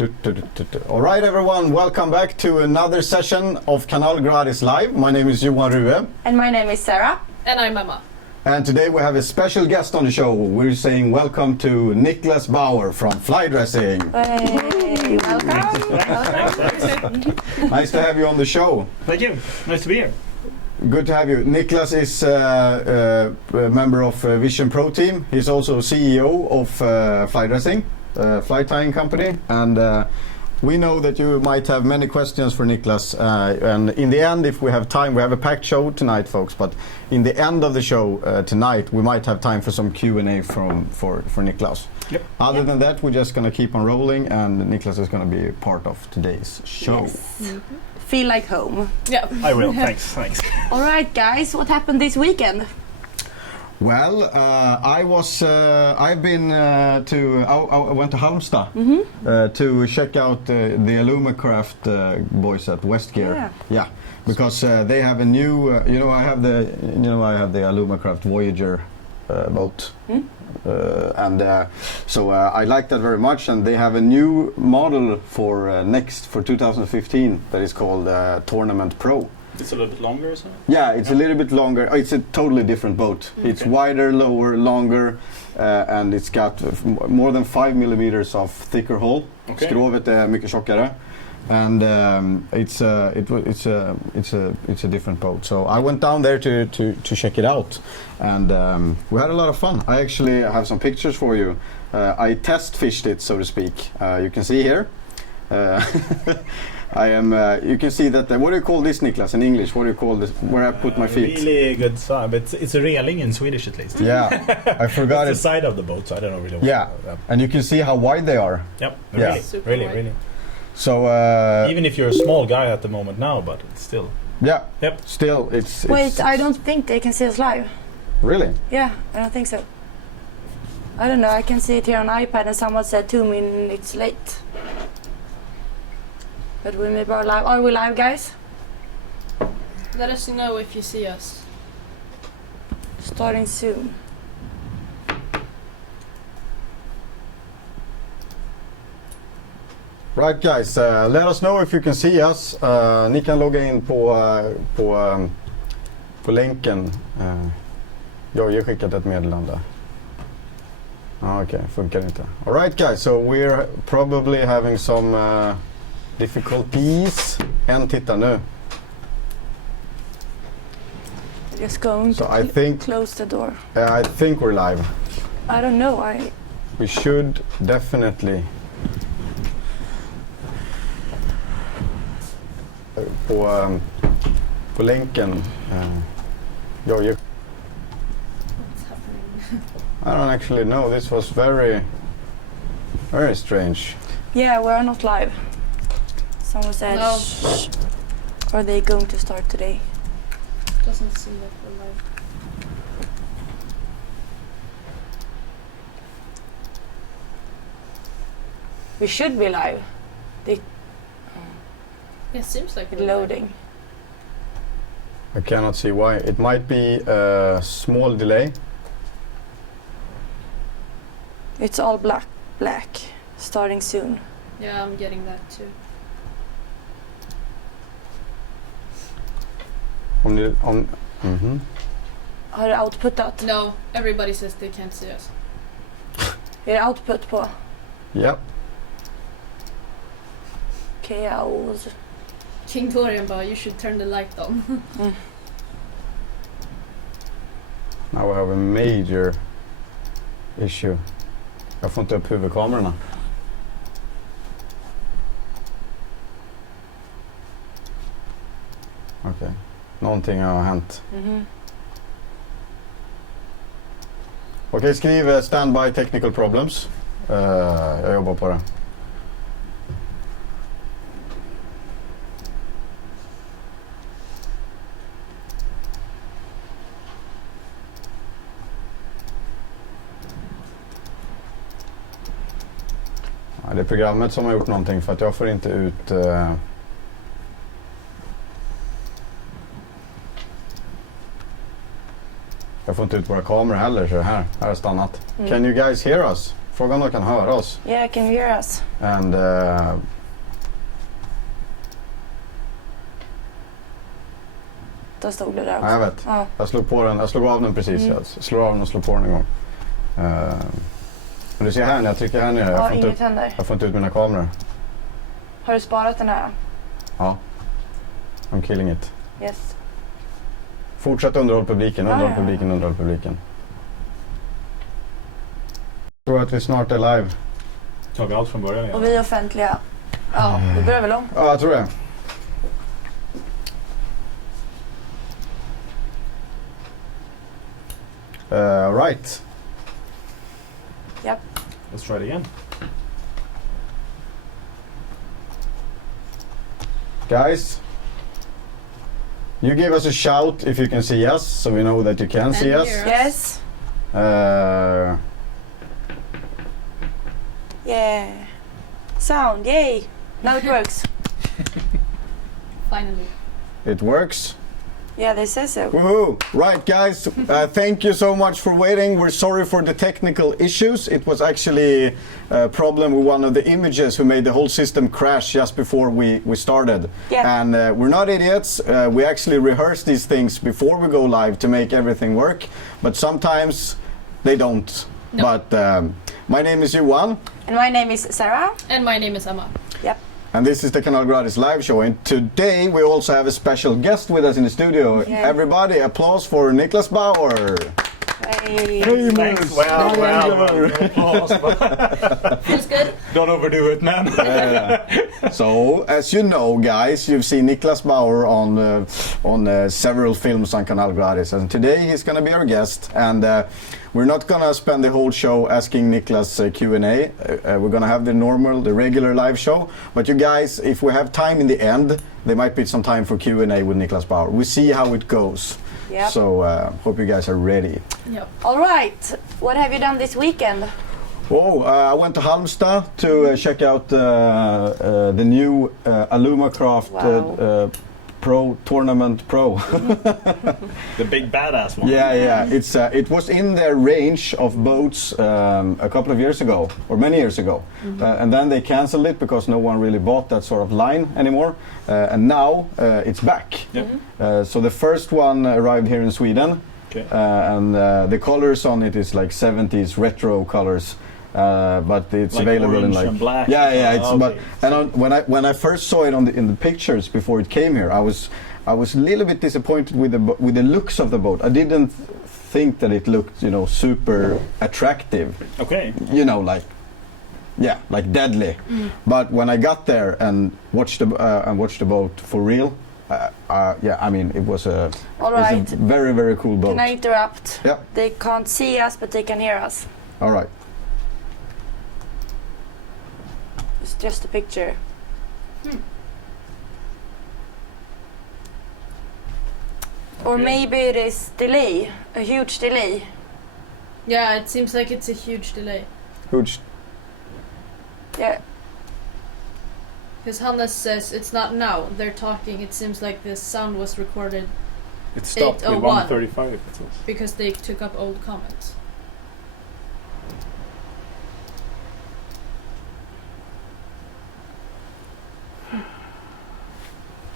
All right, everyone, welcome back to another session of Kanalgratis Live. My name is Johan Rue. And my name is Sarah. And I'm Emma. And today we have a special guest on the show. We're saying welcome to Niklaus Bauer from Fly Dressing. Hey, welcome. Nice to have you on the show. Thank you. Nice to be here. Good to have you. Niklaus is a member of Vision Pro team. He's also CEO of Fly Dressing, fly tying company. And we know that you might have many questions for Niklaus. And in the end, if we have time, we have a packed show tonight, folks. But in the end of the show tonight, we might have time for some Q&A for Niklaus. Yep. Other than that, we're just going to keep on rolling, and Niklaus is going to be a part of today's show. Yes. Feel like home. Yeah. I will. Thanks. All right, guys, what happened this weekend? Well, I went to Halmstad to check out the Alumacraft boys at Westgear. Yeah. Because they have a new, I have the Alumacraft Voyager boat. So I like that very much, and they have a new model for 2015 that is called Tournament Pro. It's a little bit longer, isn't it? Yeah, it's a little bit longer. It's a totally different boat. Okay. It's wider, lower, longer, and it's got more than 5 millimeters of thicker hull. Okay. Skrovet är mycket tjockare, and it's a different boat. So I went down there to check it out, and we had a lot of fun. I actually have some pictures for you. I test fished it, so to speak. You can see here. You can see that. What do you call this, Niklaus, in English? What do you call this? Where I put my feet? Really good side, but it's a reeling in Swedish at least. Yeah, I forgot it's it. the side of the boat, so I don't know really. Yeah, and you can see how wide they are. Yep. Yeah. Really. So even if you're a small guy at the moment now, but it's still. Yeah. Yep. Still, it's. Wait, I don't think they can see us live. Really? Yeah, I don't think so. I don't know, I can see it here on iPad and someone said 2 minutes late. But we maybe are live. Are we live, guys? Let us know if you see us. Starting soon. Right, guys. Let us know if you can see us. Ni kan logga in på länken. Jag har skickat ett meddelande. Okej, funkar inte. All right, guys. So we're probably having some difficulties. En tittar nu. Just going So to I think close the door. I think we're live. I don't know. We should definitely på länken. What's happening? I don't actually know. This was very strange. Yeah, we're not live. Someone said, No. "Shh." Are they going to start today? Doesn't seem like we're live. We should be live. It seems like It's we're loading. I cannot see why. It might be a small delay. It's all black. Starting soon. live. Yeah, I'm getting that too. Har du outputat? No, everybody says they can't see us. Är det output på? Yep. Chaos. King Dorian bara, you should turn the light on. Now we have a major issue. Jag får inte upp huvudkamerorna. Okej. Någonting har hänt. Okej, skriv standby technical problems. Jag jobbar på det. Ja, det är programmet som har gjort någonting, för att jag får inte ut jag får inte ut våra kameror heller, så här har stannat. Can you guys hear us Frågan om de kan höra oss. Yeah, can you hear us? And Då stod det där ja, också. jag vet. Ja. Jag slog på den. Jag slog av den precis. Jag slår av den och slår på den en gång. Men du ser här när jag trycker här nere. Ja, inget händer. Jag får inte ut mina kameror. Har du sparat den här? Ja. I'm killing it. Yes. Fortsätt underhåll publiken. Underhåll publiken. Underhåll publiken. Jag tror att vi snart är live. Tar vi allt från början igen? Och vi är offentliga. Ja, det börjar väl om. Ja, jag tror det. Right. Yep. Let's try it again. Guys, you give us a shout if you can see us, so we know that you can see us. hear us. Yes. Yeah. Sound, yay. Now it works. Finally. It works. Yeah, they say so. Woohoo! Right, guys, thank you so much for waiting. We're sorry for the technical issues. It was actually a problem with one of the images who made the whole system crash just before we started. Yeah. And we're not idiots. We actually rehearse these things before we go live to make everything work. But sometimes they don't. No. But my name is Johan. And my name is Sarah. And my name is Emma. Yep. And this is the Kanalgratis live show. And today we also have a special guest with us in the studio. Yeah. Everybody, applause for Niklaus Bauer. Hey. Thanks. Well. Applause, but Feels good. don't overdo it, man. So, as you know, guys, you've seen Niklaus Bauer on several films on Kanalgratis, and today he's going to be our guest. And we're not going to spend the whole show asking Niklaus Q&A. We're going to have the regular live show. But you guys, if we have time in the end, there might be some time for Q&A with Niklaus Bauer. We see how it goes. Yep. So, hope you guys are ready. Yep. All right. What have you done this weekend? Oh, I went to Halmstad to check out the new Alumacraft Wow. Pro Tournament Pro. The big badass one. Yeah. It was in their range of boats a couple of years ago, or many years ago, and then they canceled it because no one really bought that sort of line anymore. And now it's back. Yep. So the first one arrived here in Sweden. Okay. And the colors on it is like 70s retro colors, but it's Like available in orange like and black. yeah. It's Okay. but and when I first saw it in the pictures before it came here, I was a little bit disappointed with the looks of the boat. I didn't think that it looked super attractive. Okay. Like deadly. But when I got there and watched the boat for real. I mean, it was a very, very cool boat. Can I interrupt? Yeah. They can't see us, but they can hear us. All right. It's just a picture. Or Okay. maybe it is delay, a huge delay. Yeah, it seems like it's a huge delay. Huge. Yeah. Because Hannes says it's not now. They're talking. It seems like the sound was recorded It stopped with 8:01. 135. It says. because they took up old comments.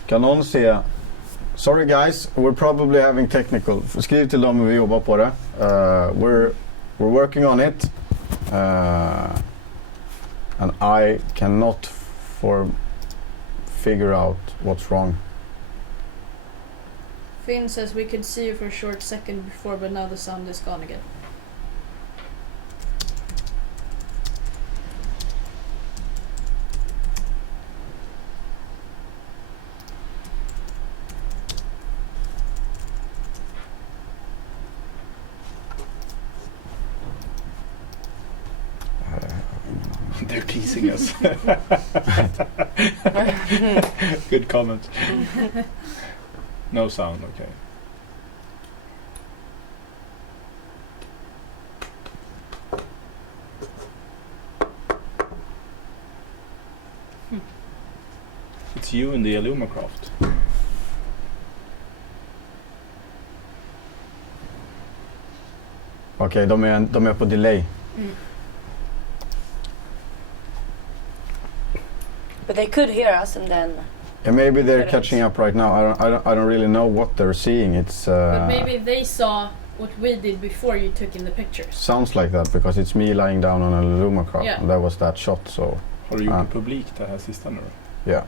Kan någon se? Sorry guys, we're probably having technical. Skriv till dem hur vi jobbar på det. We're working on it. And I cannot figure out what's wrong. Finn says we could see you for a short second before, but now the sound is gone again. They're teasing us. Good comment. No sound, okay. It's you and the Alumacraft. Okej, de är på delay. But they could hear us and then. And maybe they're Couldn't. catching up right now. I don't really know what they're seeing. It's But maybe they saw what we did before you took in the pictures. sounds like that because it's me lying down on a Lumacraft. Yeah. And that was that shot. So Har du gjort det publikt det här sista nu då? yeah.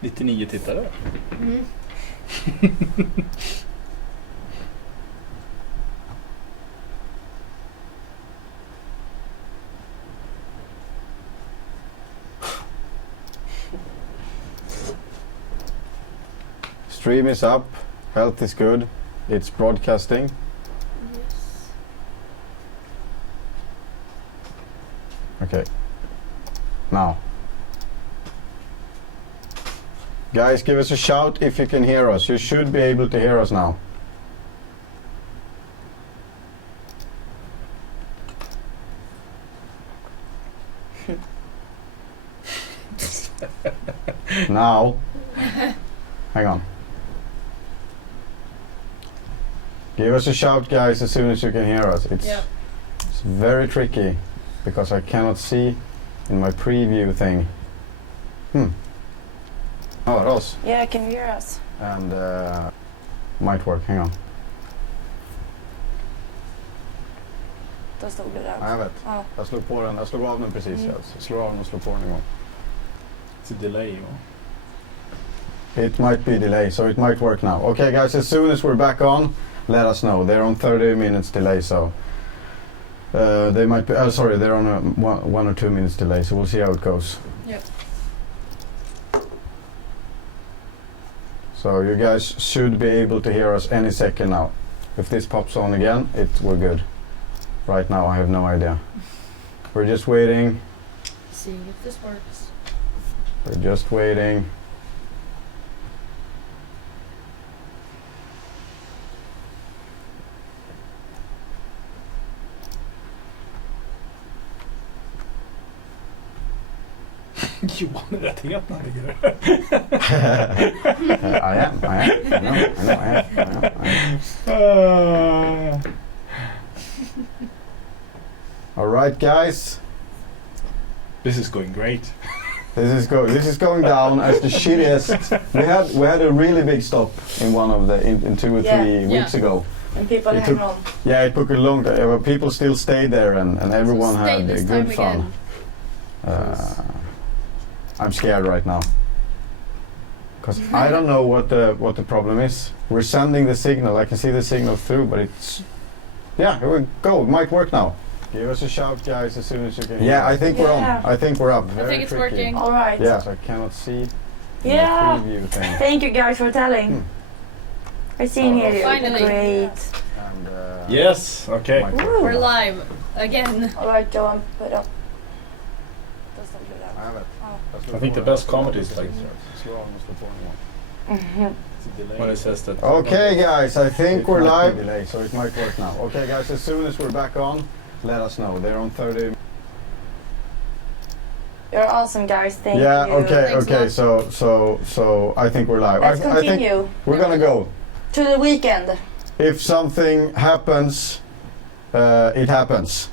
Lite 9 tittare. Mm. Stream is up. Health is good. It's broadcasting. Yes. Okay. Now. Guys, give us a shout if you can hear us. You should be able to hear us now. Now. Hang on. Give us a shout, guys, as soon as you can hear us. It's Yep. It's very tricky because I cannot see in my preview thing. Oh, Ross. Yeah, can you hear us? And might work. Hang on. Då stod det där I också. have it. Ja. Jag slog på den. Jag slog av den precis. Jag slår av den och slår på den en gång. It's a delay. Va? It might be delay, so it might work now. Okay, guys, as soon as we're back on, let us know. They're on 30 minutes delay, so they might be. Sorry, they're on a 1 or 2 minutes delay, so we'll see how it goes. Yep. So you guys should be able to hear us any second now. If this pops on again, we're good. Right now, I have no idea. We're just waiting. Seeing if this works. We're just waiting. Johan är rätt het när han ligger där. I am. I know, I am. All right, guys. This is going great. This is going down as the shittiest. We had a really big stop in one of the in 2 or 3 weeks ago. And people It hang took- on. Yeah, it took a long time. But people still stayed there, and everyone So stay had this good time fun. again. I'm scared right now because I don't know what the problem is. We're sending the signal. I can see the signal through, but it's here we go. It might work now. Give us a shout, guys, as soon as you can. Yeah, I think we're on. Yeah. I think we're up. I Very think it's tricky. working. All right. Yeah, so I cannot see the Yeah. preview thing. Thank you guys for telling. I see and hear you. Finally. Great. And, Yes, okay. might work. Woo. We're live again. All right, Johan, put up. Då stod det I där. have it. Ja. I think the best comedy is like Slow on, slow on. Mhm. when it says that. Okay, guys, I think It we're might live. be Delay, so it might work now. Okay, guys, as soon as we're back on, let us know. They're on 30. You're awesome, guys. Thank Yeah. you. Okay. Thanks a Okay. lot. So I think we're live. Let's I think continue we're gonna go. to the weekend. If something happens, it happens.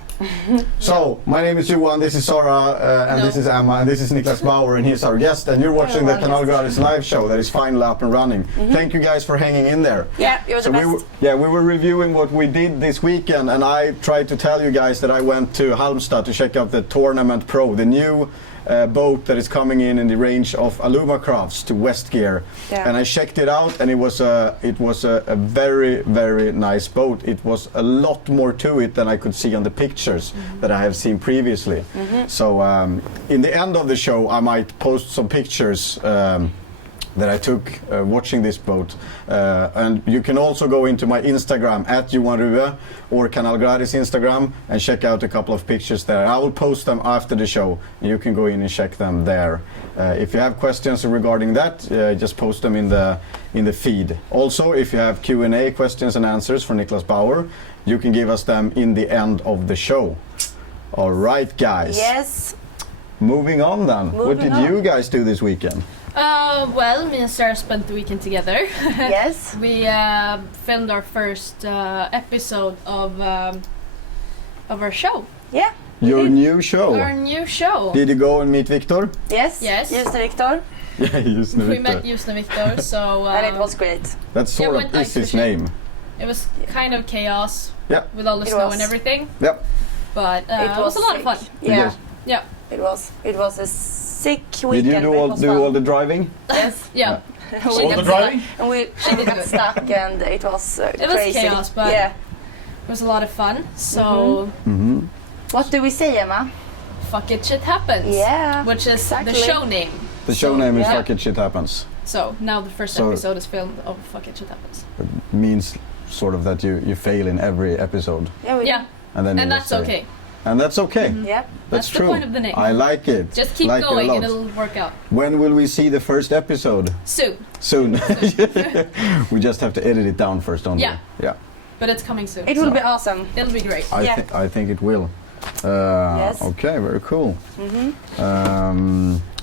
So, my name is Johan, this is Sarah, and No. this is Emma, and this is Niklaus Bauer, and he's our guest, and you're watching the Everyone Kanalgratis live show that is finally up and running. Thank you guys for hanging in there. Yeah, you're the So best. we were reviewing what we did this weekend, and I tried to tell you guys that I went to Halmstad to check out the Tournament Pro, the new boat that is coming in the range of Alumacrafts to Westgear. Yeah. And I checked it out, and it was a very, very nice boat. It was a lot more to it than I could see on the pictures that I have seen previously. So in the end of the show, I might post some pictures that I took watching this boat. And you can also go into my Instagram at Johan Rue or Kanalgratis Instagram and check out a couple of pictures there. I will post them after the show, and you can go in and check them there. If you have questions regarding that, just post them in the feed. Also, if you have Q&A questions and answers for Niklaus Bauer, you can give us them in the end of the show. All right, guys. Yes. Moving on then. What Moving did on. you guys do this weekend? Well, me and Sarah spent the weekend together. Yes. We filmed our first episode of our show. Yeah. Your new show. Our new show. Did you go and meet Victor? Yes. Yes. Just Victor. Yeah, just We met Justin Victor, so... And it was great. That sort went of is ice his fishing. name. It was kind of chaos. Yeah. With all the It snow was. and everything. Yep. But it was a lot of fun. Yeah. Yes. Yeah. It was. It was a sick Did weekend. you do but it all, was do fun. all the driving? Yes. Yeah. We All got the driving? stuck, and we did got good. stuck, and it was It was crazy. chaos, but yeah. it was a lot of fun. So Mm-hmm. What do we say, Emma? fuck it, shit happens. Yeah. Which is exactly. the show name. The show name is yeah. Fuck It Shit Happens. So now the first So- episode is filmed of Fuck It Shit Happens. It means sort of that you fail in every episode. Yeah. Yeah, And then and you that's say- okay. And that's okay. Yep. That's the true. point of the name. I like it. Just keep like it a going lot. and it'll work out. When will we see the first episode? Soon. Soon. We just have to edit it down first, don't Yeah. we? Yeah. But it's coming soon. It will So- be awesome. It'll be great. Yeah. I think it will. Yes. Okay, very cool. Mm-hmm.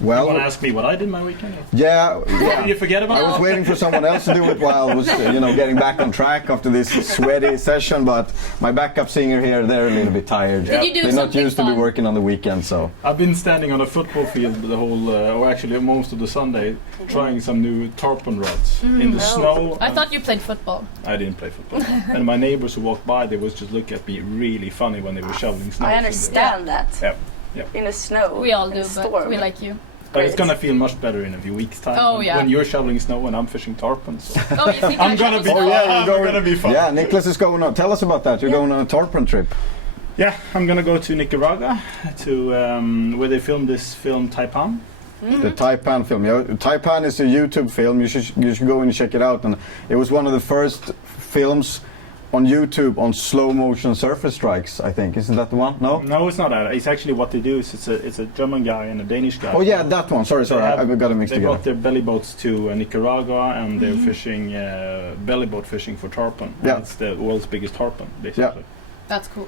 You Well, want to ask me what I did my weekend? yeah. Did you forget about I was waiting for someone else to do it while I was, getting back on track after this sweaty session. But my backup singer here, they're a little bit tired. Did you do They're not something used to be fun? working on the weekend, so. I've been standing on a football field the whole, or actually most of the Sunday, trying some new tarpon rods in the snow. I thought you played football. I didn't play football. And my neighbors who walked by, they was just looking at me really funny when they were shoveling snow. I understand that. Yep. Yep. In the snow. We all in do, the but storm. we like you. But it's Great. gonna feel much better in a few weeks' time. Oh, when, yeah. when you're shoveling snow and I'm fishing tarpon. So. Oh, you think I'm gonna be. snow? I'm gonna be fun. Yeah, Nicholas is going on. Tell us about that. You're Yeah. going on a tarpon trip. Yeah, I'm gonna go to Nicaragua to where they filmed this film Taipan. The Taipan film. Yeah, Taipan is a YouTube film. You should go and check it out. And it was one of the first films on YouTube on slow motion surface strikes. I think isn't that the one? No. No, it's not that. It's actually what they do is it's a German guy and a Danish guy. Oh yeah, that one. Sorry, They have- I got it mixed They together. brought their belly boats to Nicaragua and they're fishing belly boat fishing for tarpon. And Yeah. it's the world's biggest tarpon, basically. That's cool.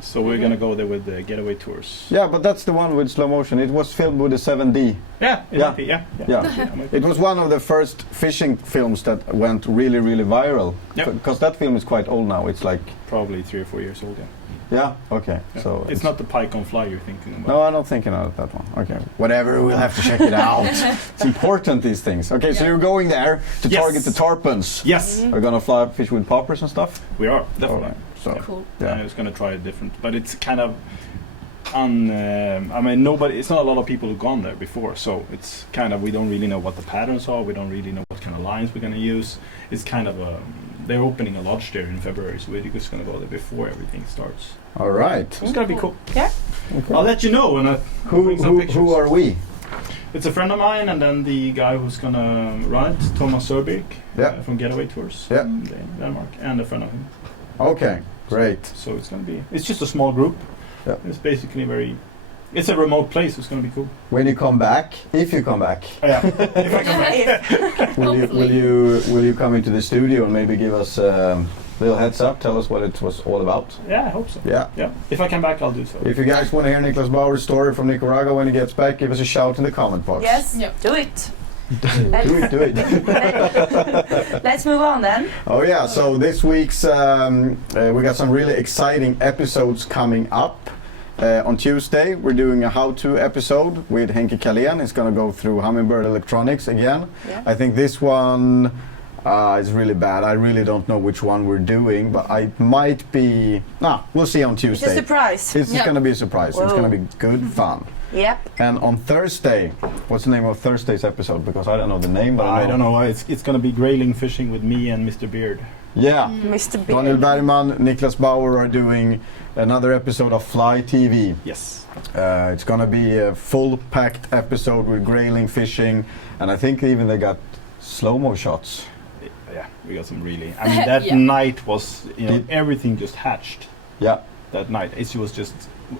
So we're gonna go there with the getaway tours. Yeah, but that's the one with slow motion. It was filmed with a 7D. Yeah, it Yeah. might be, yeah. Yeah. might be. It was one of the first fishing films that went really, really viral. Yep. Because that film is quite old now. It's like, Probably 3 or 4 years old. Yeah. yeah, okay. Yeah. So it's not the pike on fly you're thinking about. No, I'm not thinking of that one. Okay, whatever. We'll have to check it out. It's important these things. Okay, so Yeah. you're going there to Yes. target the tarpons. Yes, Are you gonna fly fish with poppers and stuff? we are definitely. Alright, so Cool. yeah. I was gonna try it different, but it's kind of. I mean, nobody. It's not a lot of people who've gone there before, so it's kind of we don't really know what the patterns are. We don't really know what kind of lines we're gonna use. It's kind of a. They're opening a lodge there in February, so we're just gonna go there before everything starts. All right. It's gonna be cool. Yeah. Okay. I'll let you know when I Who bring some who, pictures. who are we? It's a friend of mine, and then the guy who's gonna run it, Thomas Sørbik, Yeah. from Getaway Tours Yeah. in Denmark, and a friend of him. Okay, great. So it's gonna be. It's just a small group. Yeah. It's basically very. It's a remote place. It's gonna be cool. When you come back, if you come back, Yeah. If I come back. will you come into the studio and maybe give us a little heads up? Tell us what it was all about. Yeah, I hope so. Yeah. Yeah. If I come back, I'll do so. If you guys want to hear Niklaus Bauer's story from Nicaragua when he gets back, give us a shout in the comment box. Yes. Yeah. Do it. Do it. Let's move on then. Oh yeah, so this week's we got some really exciting episodes coming up. On Tuesday we're doing a how-to episode with Henke Kalén. He's gonna go through Humminbird electronics again. Yeah. I think this one is really bad. I really don't know which one we're doing, but I might be... we'll see on It's a Tuesday. surprise. It's Yeah. gonna be a surprise. It's Whoa. gonna be good fun. Yep. And on Thursday, what's the name of Thursday's episode? Because I don't know the name, but I don't know. It's gonna be grayling fishing with me and Mr. Beard. Yeah. Mr. Daniel Beard. Bergman, Niklaus Bauer are doing another episode of Fly TV. Yes. It's gonna be a full-packed episode with grayling fishing, and I think even they got slow-mo shots. Yeah, we got some really. I mean, that Yeah. night was Did- everything just hatched. Yeah. That night, it was just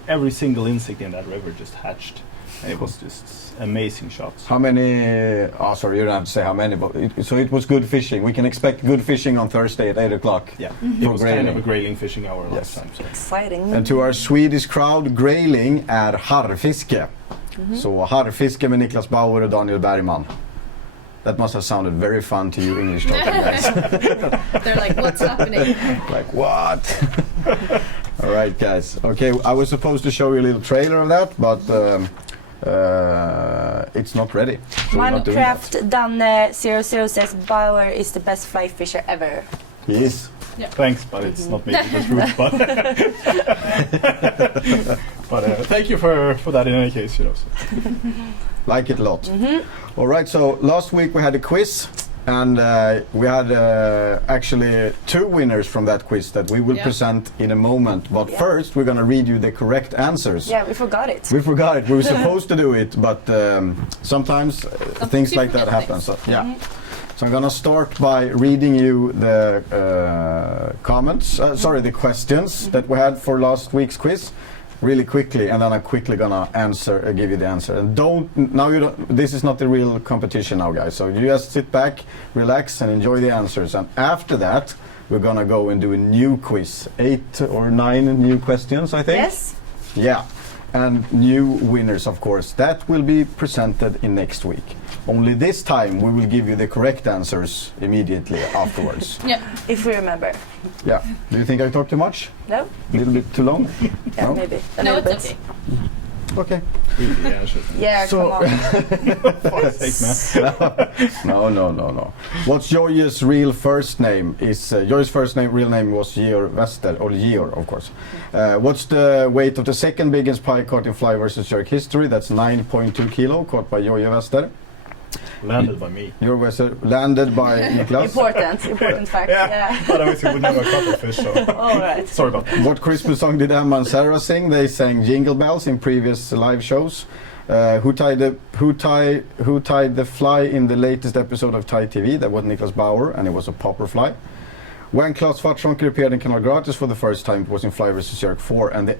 every single insect in that river just hatched. And it was just amazing shots. How many? Oh, sorry, you don't have to say how many, but so it was good fishing. We can expect good fishing on Thursday at 8 o'clock. Yeah, Mm-hmm. it For was kind of grayling. a grayling fishing hour Yes. last time. So. Exciting. And to our Swedish crowd, grayling är harrfiske. Så harrfiske med Niklaus Bauer och Daniel Bergman. That must have sounded very fun to you English talking guys. They're like, what's happening? Like, what? All right, guys. Okay, I was supposed to show you a little trailer of that, but it's not ready. So we're not doing that. Minecraft Danne00 says Bauer is the best fly fisher ever. He is. Thanks, but it's not making the truth. But thank you for that in any case, you know. So. Like it a lot. All right, so last week we had a quiz, and we had actually 2 winners from that quiz that we will present in a moment. But first, we're going to read you the correct answers. Yeah, we forgot it. We forgot it. We were supposed to do it, but sometimes things like that happen. So, yeah. So I'm going to start by reading you the the questions that we had for last week's quiz. Really quickly, and then I'm quickly gonna give you the answer. And this is not the real competition now, guys. So you just sit back, relax, and enjoy the answers. And after that, we're gonna go and do a new quiz. 8 or 9 new questions, I think. Yes. Yeah. And new winners, of course. That will be presented in next week. Only this time, we will give you the correct answers immediately afterwards. Yeah. If we remember. Yeah. Do you think I talked too much? No? A little bit too long? Yeah, No? maybe. A No, little it's bit. Okay. okay. Read the answers. Yeah, So- come on. For sake, man. No. What's Joy's real first name? Joy's real name was Georg Wester, or Georg, of course. What's the weight of the second biggest pike caught in fly versus jerk history? That's 9.2 kilo, caught by Joy Wester. Landed by me. Georg Wester, landed by Niklaus. Important fact. Yeah. Otherwise we would never caught a fish, so. All right. Sorry about that. What Christmas song did Emma and Sarah sing? They sang Jingle Bells in previous live shows. Who tied the fly in the latest episode of Thai TV? That was Niklaus Bauer, and it was a popper fly. When Klaus Svartronker appeared in Kanalgratis for the first time, it was in Fly vs. Jerk 4, and the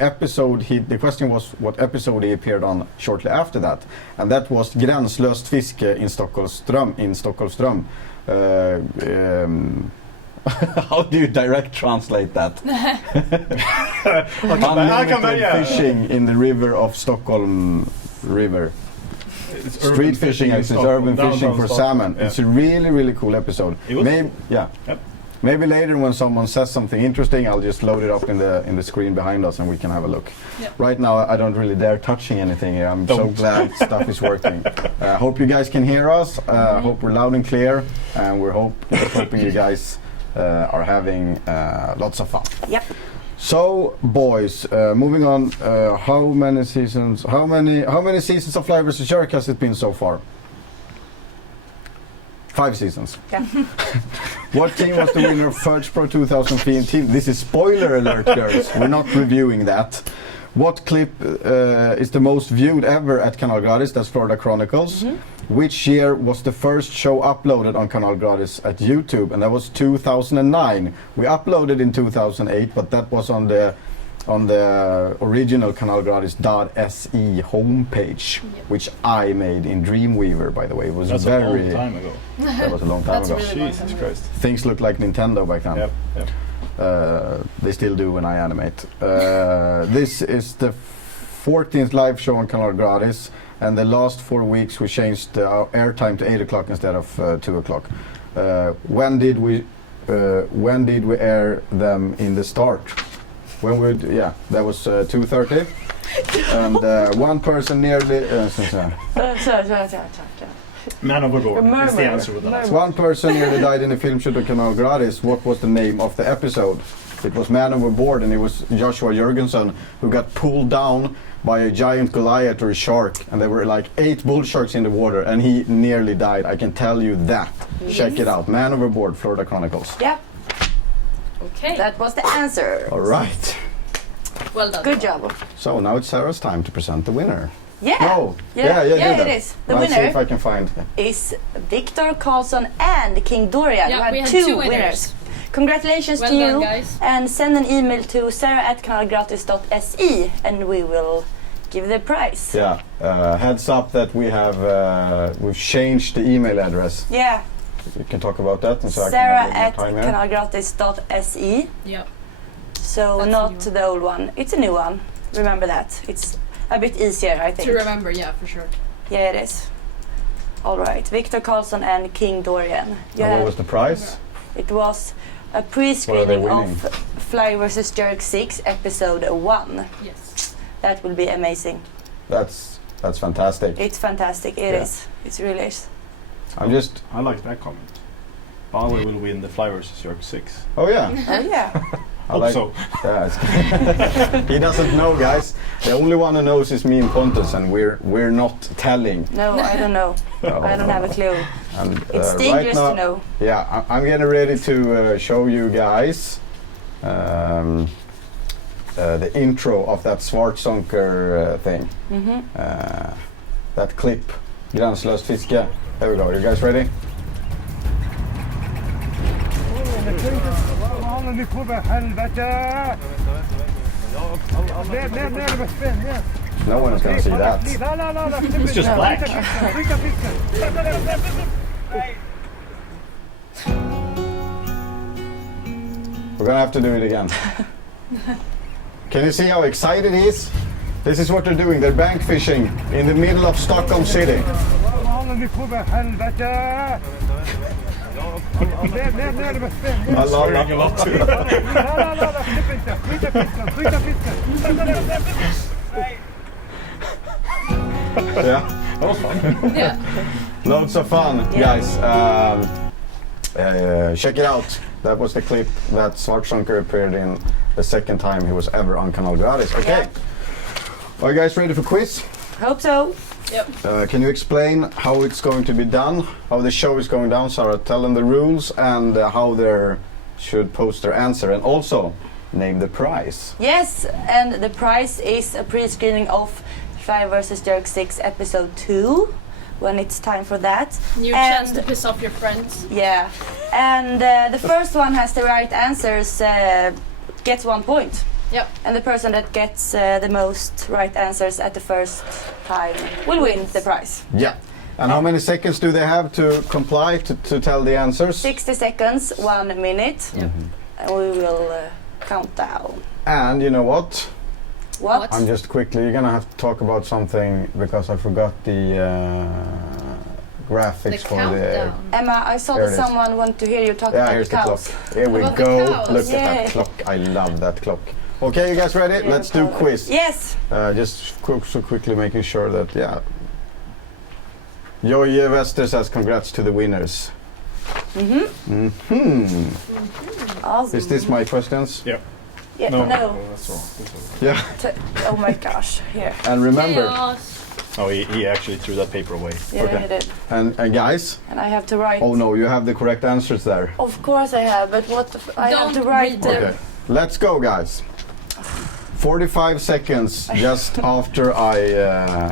question was what episode he appeared on shortly after that, and that was Gränslöst fiske in Stockholmström. How do you direct translate that? Unlimited fishing in the river of Stockholm River. It's Street fishing, it's urban fishing for salmon. Yeah. It's a really, really cool episode. Maybe, yeah. Yep. Maybe later when someone says something interesting, I'll just load it up in the screen behind us and we can have a look. Yep. Right now, I don't really dare touching anything here. I'm so Don't. glad stuff is working. Hope you guys can hear us. Hope we're loud and clear, and we're hoping you guys are having lots of fun. Yep. So, boys, moving on. How many seasons of Fly vs. Jerk has it been so far? 5 seasons. Yeah. What team was the winner of Fudge Pro 2015? This is spoiler alert, girls. We're not reviewing that. What clip is the most viewed ever at Kanalgratis? That's Florida Chronicles. Which year was the first show uploaded on Kanalgratis at YouTube? And that was 2009. We uploaded in 2008, but that was on the original kanalgratis.se homepage, which I made in Dreamweaver, by the way. It was That's very a long time ago. That was a long time That's ago. a really long Jesus time. Christ. Things looked like Nintendo back then. Yep. They still do when I animate. This is the 14th live show on Kanalgratis, and the last 4 weeks we changed our airtime to 8 o'clock instead of 2 o'clock. When did we air them in the start? That was 2:30, and one person nearly. Man overboard. That's the answer with that. One person nearly died in the film shoot of Kanalgratis. What was the name of the episode? It was Man Overboard, and it was Joshua Jurgensen who got pulled down by a giant Goliath or a shark, and there were like 8 bull sharks in the water, and he nearly died. I can tell you that. Check it out. Man Overboard, Florida Chronicles. Yeah. Okay. That was the answer. All right. Well done. Good job. So now it's Sarah's time to present the winner. Yeah. No. Yeah, do it that. is. The Let's see winner if I can find. is Victor Karlsson and King Dorian. Yeah, we had had 2 2 winners. Congratulations Well to done, you. guys. And send an email to sarah@kanalgratis.se and we will give the prize. Yeah. Heads up that we've changed the email address. Yeah. We can talk about that. And so I can have a little more time here. sarah@kanalgratis.se. Yep. So That's not a new one. the old one. It's a new one. Remember that. It's a bit easier, I think. To remember, yeah, for sure. Yeah, it is. All right, Victor Carlson and King Dorian. And what was the prize? It was a What are they pre-screening winning? of Fly vs. Jerk 6 episode 1. Yes. That will be amazing. That's fantastic. It's fantastic. It Yeah. is. It really is. I'm just. I like that comment. Bauer will win the Fly vs. Jerk 6. Oh yeah. Oh yeah. I Hope like. so. Yeah, he doesn't know, guys. The only one who knows is me and Pontus, and we're not telling. No, I don't know. No, I don't have a clue. And, It's right dangerous now, to know. Yeah, I'm getting ready to show you guys the intro of that Svartzonker thing. Mm-hmm. That clip. Gränslöst fiske. There we go. You guys ready? No one is gonna see that. It's just black. We're gonna have to do it again. Can you see how excited he is? This is what they're doing. They're bank fishing in the middle of Stockholm City. I love Swearing a lot too. Yeah, That was fun. Yeah. loads of fun, Yeah. guys. Check it out. That was the clip that Svartzonker appeared in the second time he was ever on Kanalgratis. Okay. Yeah. Are you guys ready for quiz? Hope so. Yep. Can you explain how it's going to be done? How the show is going down, Sarah? Tell them the rules and how they should post their answer. And also, name the prize. Yes, and the prize is a pre-screening of Fly vs. Jerk 6 episode 2 when it's time for that. New And- chance to piss off your friends. Yeah, and the first one has the right answers gets 1 point. Yep. And the person that gets the most right answers at the first time will win the prize. Yeah. And how many seconds do they have to comply to tell the answers? 60 seconds, 1 minute, Yep. and we will count down. And you know what? What? I'm just quickly, you're gonna have to talk about something because I forgot the graphics The for countdown. Emma, I saw There that it is. someone want to hear you talk Yeah, about here's the the cows. clock. Here we About the go. cows. Look at Yay. that clock. I love that clock. Okay, you guys ready? Yeah, Let's do probably. quiz. Yes. Just so quickly making sure that, yeah. Joje Wester says congrats to the winners. Mm-hmm. Hmm. Awesome. Is this my questions? Yeah, No, no. that's wrong. Yeah. Oh my gosh. Here. And remember, Chaos. Oh, he actually threw that paper away. Yeah, Okay. I did. and guys, And I have to write. oh no, you have the correct answers there. Of course I have, but what the I have to Don't write read them. Okay, let's go, guys. 45 seconds just after I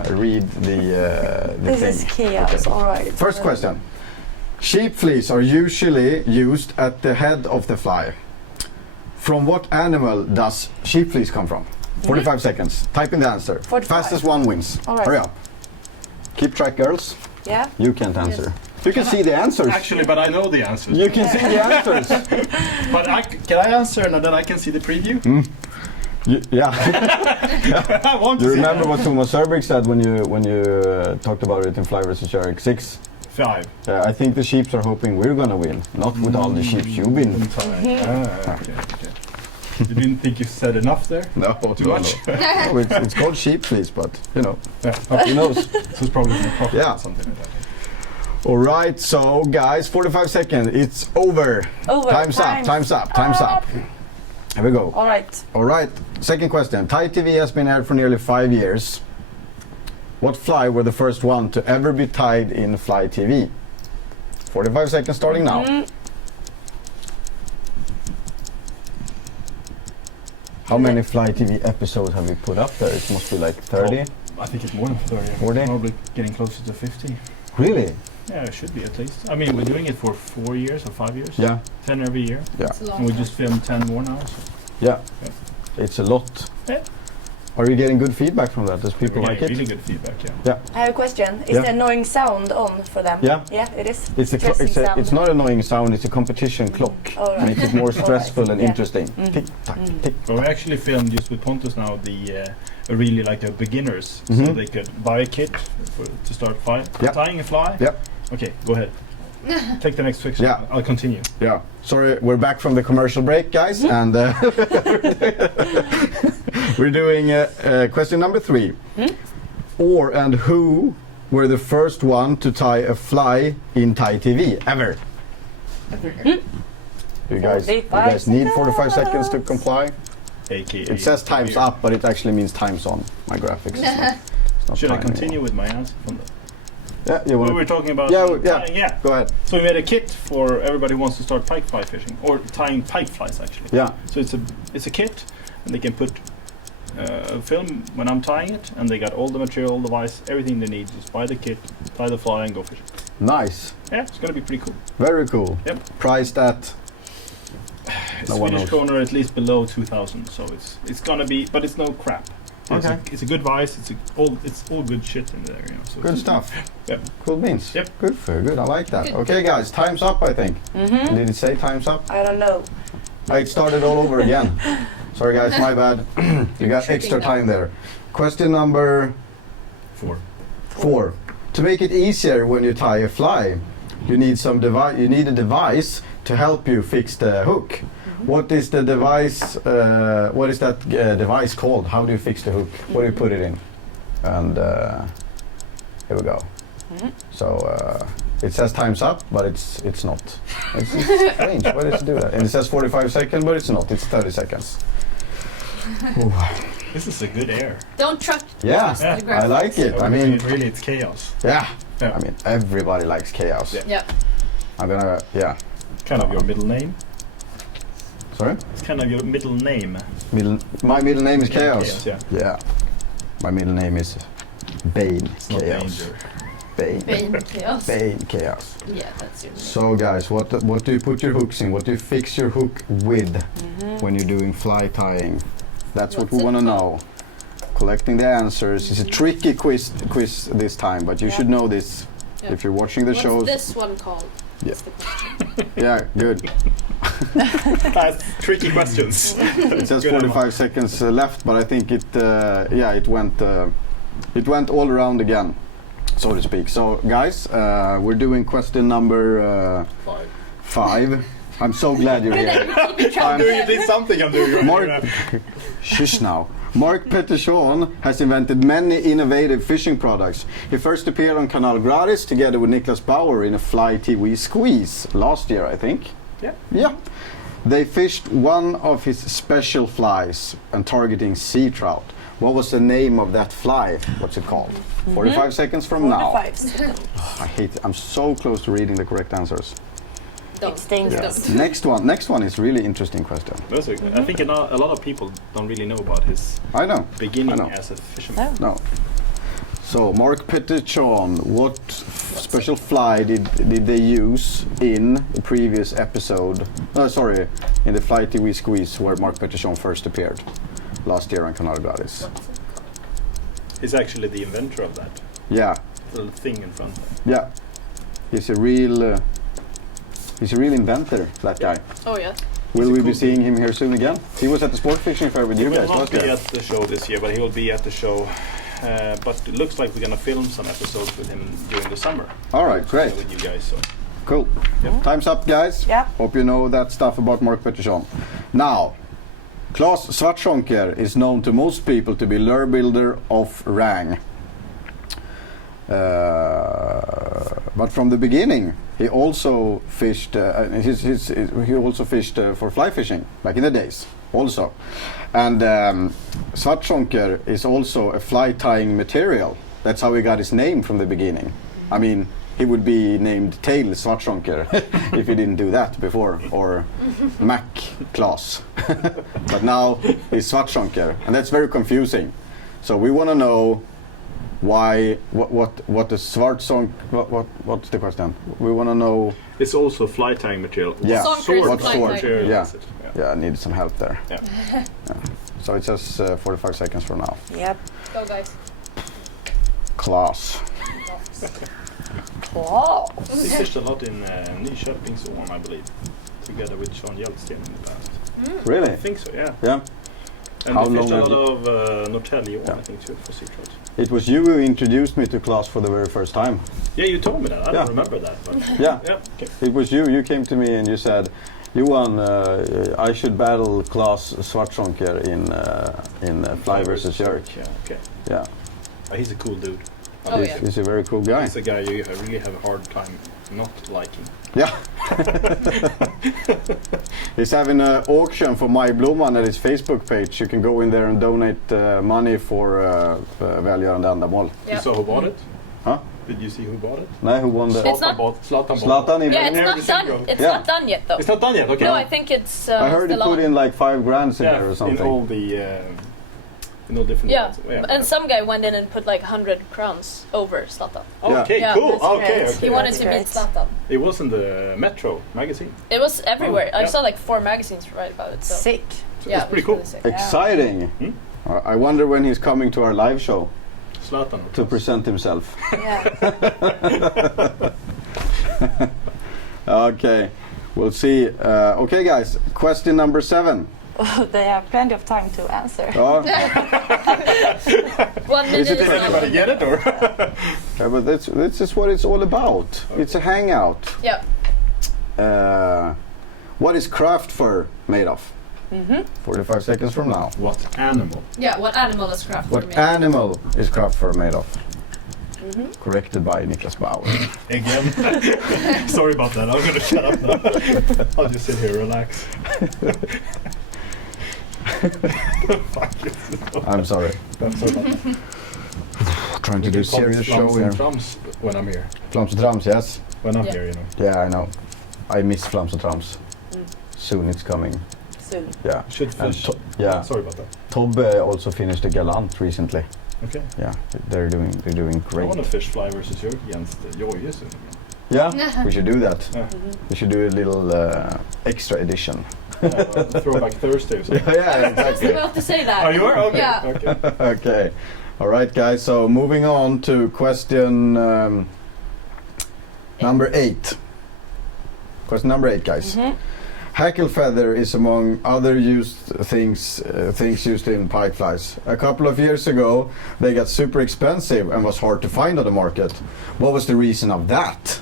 read the This thing. is chaos. Okay. All right. First question. Sheep fleas are usually used at the head of the fly. From what animal does sheep fleas come from? 45 seconds. Type in the answer. 45. Fastest one wins. All right. Hurry up. Keep track, girls. Yeah. You can't answer. You can see the answers. Actually, but I know the answers. You can see the answers. But can I answer and then I can see the preview? Yeah. I want to You see remember that. what Thomas Serberg said when you talked about it in Fly vs. Jerk 6? 5. I think the sheeps are hoping we're gonna win, not with all the sheep you've been. Okay. You didn't think you said enough there? No, Too much? No, it's called sheep fleas, but you know, Yeah. who knows? So it's probably from profit Yeah. or something like that. All right, so guys, 45 seconds. It's over. Over. Time's up. Time's up. Time's up. Here we go. All right. All right. Second question. Thai TV has been aired for nearly 5 years. What fly were the first one to ever be tied in Fly TV? 45 seconds starting now. How many Fly TV episodes have we put up there? It must be like 30. I think it's more than 30. 40? Probably getting closer to 50. Really? Yeah, it should be at least. I mean, we're doing it for 4 years or 5 years. Yeah. 10 every year. Yeah. It's a long And we time. just filmed 10 more now. So. Yeah. Yeah. It's a lot. Yeah. Are you getting good feedback from that? Does people We're like getting it? really good feedback. Yeah. I have a question. Is Yeah. the annoying sound on for them? Yeah. Yeah, it is. It's it's not an annoying sound. It's a competition clock. All right. Makes it more stressful and Yeah. interesting. Tick tock, tick. But we actually filmed just with Pontus now really like a beginners, so Mhm. they could buy a kit to start Yep. tying a fly. Yep. Okay, go ahead. Take the next fiction. Yeah. I'll continue. Yeah. Sorry, we're back from the commercial break, guys, and we're doing question number 3. Or and who were the first one to tie a fly in Thai TV ever? You guys 45 need 45 seconds to comply. AKA. It says time's up, but it actually means time's on. My graphics. It's not Should I time continue anymore. with my answer from the? Yeah, you What want we were talking about? Yeah, tying, yeah. Go ahead. So we made a kit for everybody who wants to start pike fly fishing or tying pike flies actually. Yeah. So it's a kit, and they can put film when I'm tying it, and they got all the material, the vise, everything they need. Just buy the kit, tie the fly, and go fishing. Nice. Yeah, it's gonna be pretty cool. Very cool. Yep. Priced at. It's No one Swedish knows. kroner, at least below 2,000. So it's gonna be, but it's no crap. Okay. It's a good vise. It's all good shit in there. You know. So Good it's- stuff. Yep. Cool beans. Yep. Good for you. Good. I like that. Good. Okay, guys. Time's up. I think. Mm-hmm. Did it say time's up? I don't know. It started all over again. Sorry, guys. My bad. You got Tripping extra up. time there. Question number 4. To make it easier when you tie a fly, you need some device. You need a device to help you fix the hook. What is the device? What is that device called? How do you fix the hook? What do you put it in? And here we go. So it says time's up, but it's not. It's strange. Why does it do that? And it says 45 seconds, but it's not. It's 30 seconds. Ooh. This is a good air. Don't trust Yeah, the I graphics. like it. I mean, really, it's chaos. yeah. Yeah. I mean, everybody likes chaos. Yeah. Yeah. I'm gonna, yeah. Kind of your middle name. Sorry? It's kind of your middle name. My middle name is Yeah, Chaos. yeah. Yeah. My middle name is Bane. It's not Chaos. danger. Bane. Bane chaos. Bane Chaos. Yeah, that's your name. So guys, what do you put your hooks in? What do you fix your hook with when you're doing fly tying? That's what What's we it want to called? know. Collecting the answers. It's a tricky quiz this time, but you Yeah. should know this Yeah. if you're watching the What's shows. this one called? Yeah. That's the question. Yeah, good. That's tricky questions. It says Good 45 seconds left, but I think it went all around again, so to speak. So guys, we're doing question number 5. I'm so glad you're here. I'm doing at least something. I'm doing right. Mark, shush now. Mark Pettersson has invented many innovative fishing products. He first appeared on Kanalgratis together with Niklaus Bauer in a fly TV squeeze last year, I think. Yeah. Yeah. They fished one of his special flies and targeting sea trout. What was the name of that fly? What's it called? 45 seconds from now. 45 seconds. I hate it. I'm so close to reading the correct answers. Don't. It's dangerous. Don't. Next one is really interesting question. That's a, I think a lot of people don't really know about his I know. beginning I know. as a fisherman. No. No. So Mark Pettersson, what special fly did they use in the previous episode? No, sorry, in the Fly TV squeeze where Mark Pettersson first appeared last year on Kanalgratis. He's actually the inventor of that Yeah, little thing in front. yeah. He's a real inventor, that guy. Oh yeah. Will we cool be seeing him here soon again? He was at the sport fishing fair with He you will guys not last be year. at the show this year, but he will be at the show. But it looks like we're gonna film some episodes with him during the summer. All right, great, With you guys. So cool. Yep. Time's up, guys. Yeah. Hope you know that stuff about Mark Pettersson. Now, Claes Svartzonker is known to most people to be lure builder of rang. But from the beginning, he also fished. He also fished for fly fishing back in the days, also. And Svartzonker is also a fly tying material. That's how he got his name from the beginning. I mean, he would be named Tail Svartzonker if he didn't do that before, or Mac Claes. But now he's Svartzonker, and that's very confusing. So we want to know why, what the Svartzonker, what's the question? We want to know. it's also fly tying material. Yeah. Sonker is What fly sort? tying. material Yeah. is it? Yeah, I need some help there. Yeah. So it's just 45 seconds from now. Yep. Go guys. Class. Wow. He fished a lot in Nyköping, so on, I believe, together with Sean Hjeltsten in the past. Really? I think so, yeah. Yeah. And How they fished a long lot have of Norrtälje, Yeah. I think, too, for sea trout. It was you who introduced me to class for the very first time. Yeah, you told me that. I Yeah. don't remember that, but Yeah. yeah. Okay. It was you. You came to me and you said, Johan, I should battle Claes Svartzonker in Fly versus Jerk. Yeah, okay. Yeah. He's a cool dude. Oh yeah. He's a very cool guy. He's a guy you really have a hard time not liking. Yeah. He's having an auction for My Blomman at his Facebook page. You can go in there and donate money for välgörande ändamål. You saw who bought it? Huh? Did you see who bought it? No, who won the... It's not- Zlatan bought Zlatan it. in Yeah, never it's not seen done. you. It's Yeah. not done yet though. It's not done yet, okay. No, I think it's I heard he still put on. in like 5 grand in yeah, there or something. in all the different Yeah, ones. and some guy went in and put like 100 crowns over Zlatan. Oh, Yeah. okay, Yeah, cool. that's Okay, great. okay. He wanted That's to beat great. Zlatan. It was in the Metro magazine. It was everywhere. Oh, I yeah. saw like 4 magazines write about it. So Sick. yeah, It's it pretty was cool. really sick. Exciting! Hmm? I wonder when he's coming to our live show Zlatan. to present himself. Yeah. Okay, we'll see. Okay, guys, question number 7. Oh, they have plenty of time to answer. Oh, 1 minute Is it is Did not anybody get it or? yeah, but this is what it's all about. It's a hangout. Yeah. What is craft fur made of? 45 seconds from now. What animal? Yeah, what animal is craft for What me? animal is craft fur made of? Corrected by Niklaus Bauer. Again. Sorry about that. I'm gonna shut up now. I'll just sit here, relax. Fuck it. I'm sorry. I'm sorry about that. Trying to do a serious show Flums here. and Trums when I'm here. Flams och trams, yes. When I'm Yeah. here, you know. Yeah, I know. I miss flams och trams. Mm. Soon it's coming. Soon. Yeah. Should And fish. yeah. Sorry about that. Tobbe also finished the Galant recently. Okay. Yeah, they're doing I great. want to fish Fly versus Jerk against Joje soon. Yeah, we should do that. Yeah. We should do a little extra edition. Throwback Thursday or something. Yeah, I was exactly. about to say that. Oh, you are? Okay. Yeah. Okay. Okay. All right, guys. So moving on to question number 8. Question number 8, guys. Hackle feather is among other used things used in pipe flies. A couple of years ago, they got super expensive and was hard to find on the market. What was the reason of that?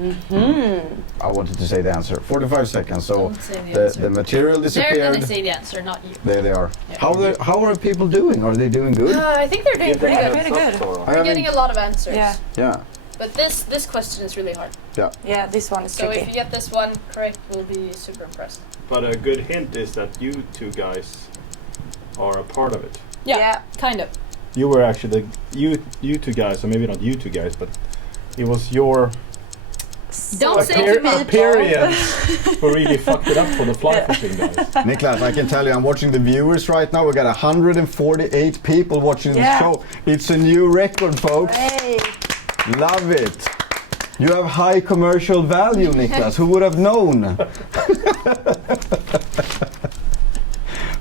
I wanted to say the answer. 45 seconds. So Don't say the answer. the material They're disappeared. gonna say the answer, not you. There they are. Yeah. How are people doing? Are they doing good? I think they're doing pretty good. Pretty good. We're getting a lot of answers. Yeah. Yeah. But this question is really hard. Yeah, this one is So if tricky. you get this one correct, we'll be super impressed. But a good hint is that you two guys are a part of it. Yeah. Kind of. You were actually you two guys, or maybe not you two guys, but it was your Don't say to me. appearance who really fucked it up for the fly fishing guys. Niklas, I can tell you, I'm watching the viewers right now. We got 148 people watching Yeah. the show. It's a new record, folks. Hey. Love it. You have high commercial value, Niklas. Who would have known?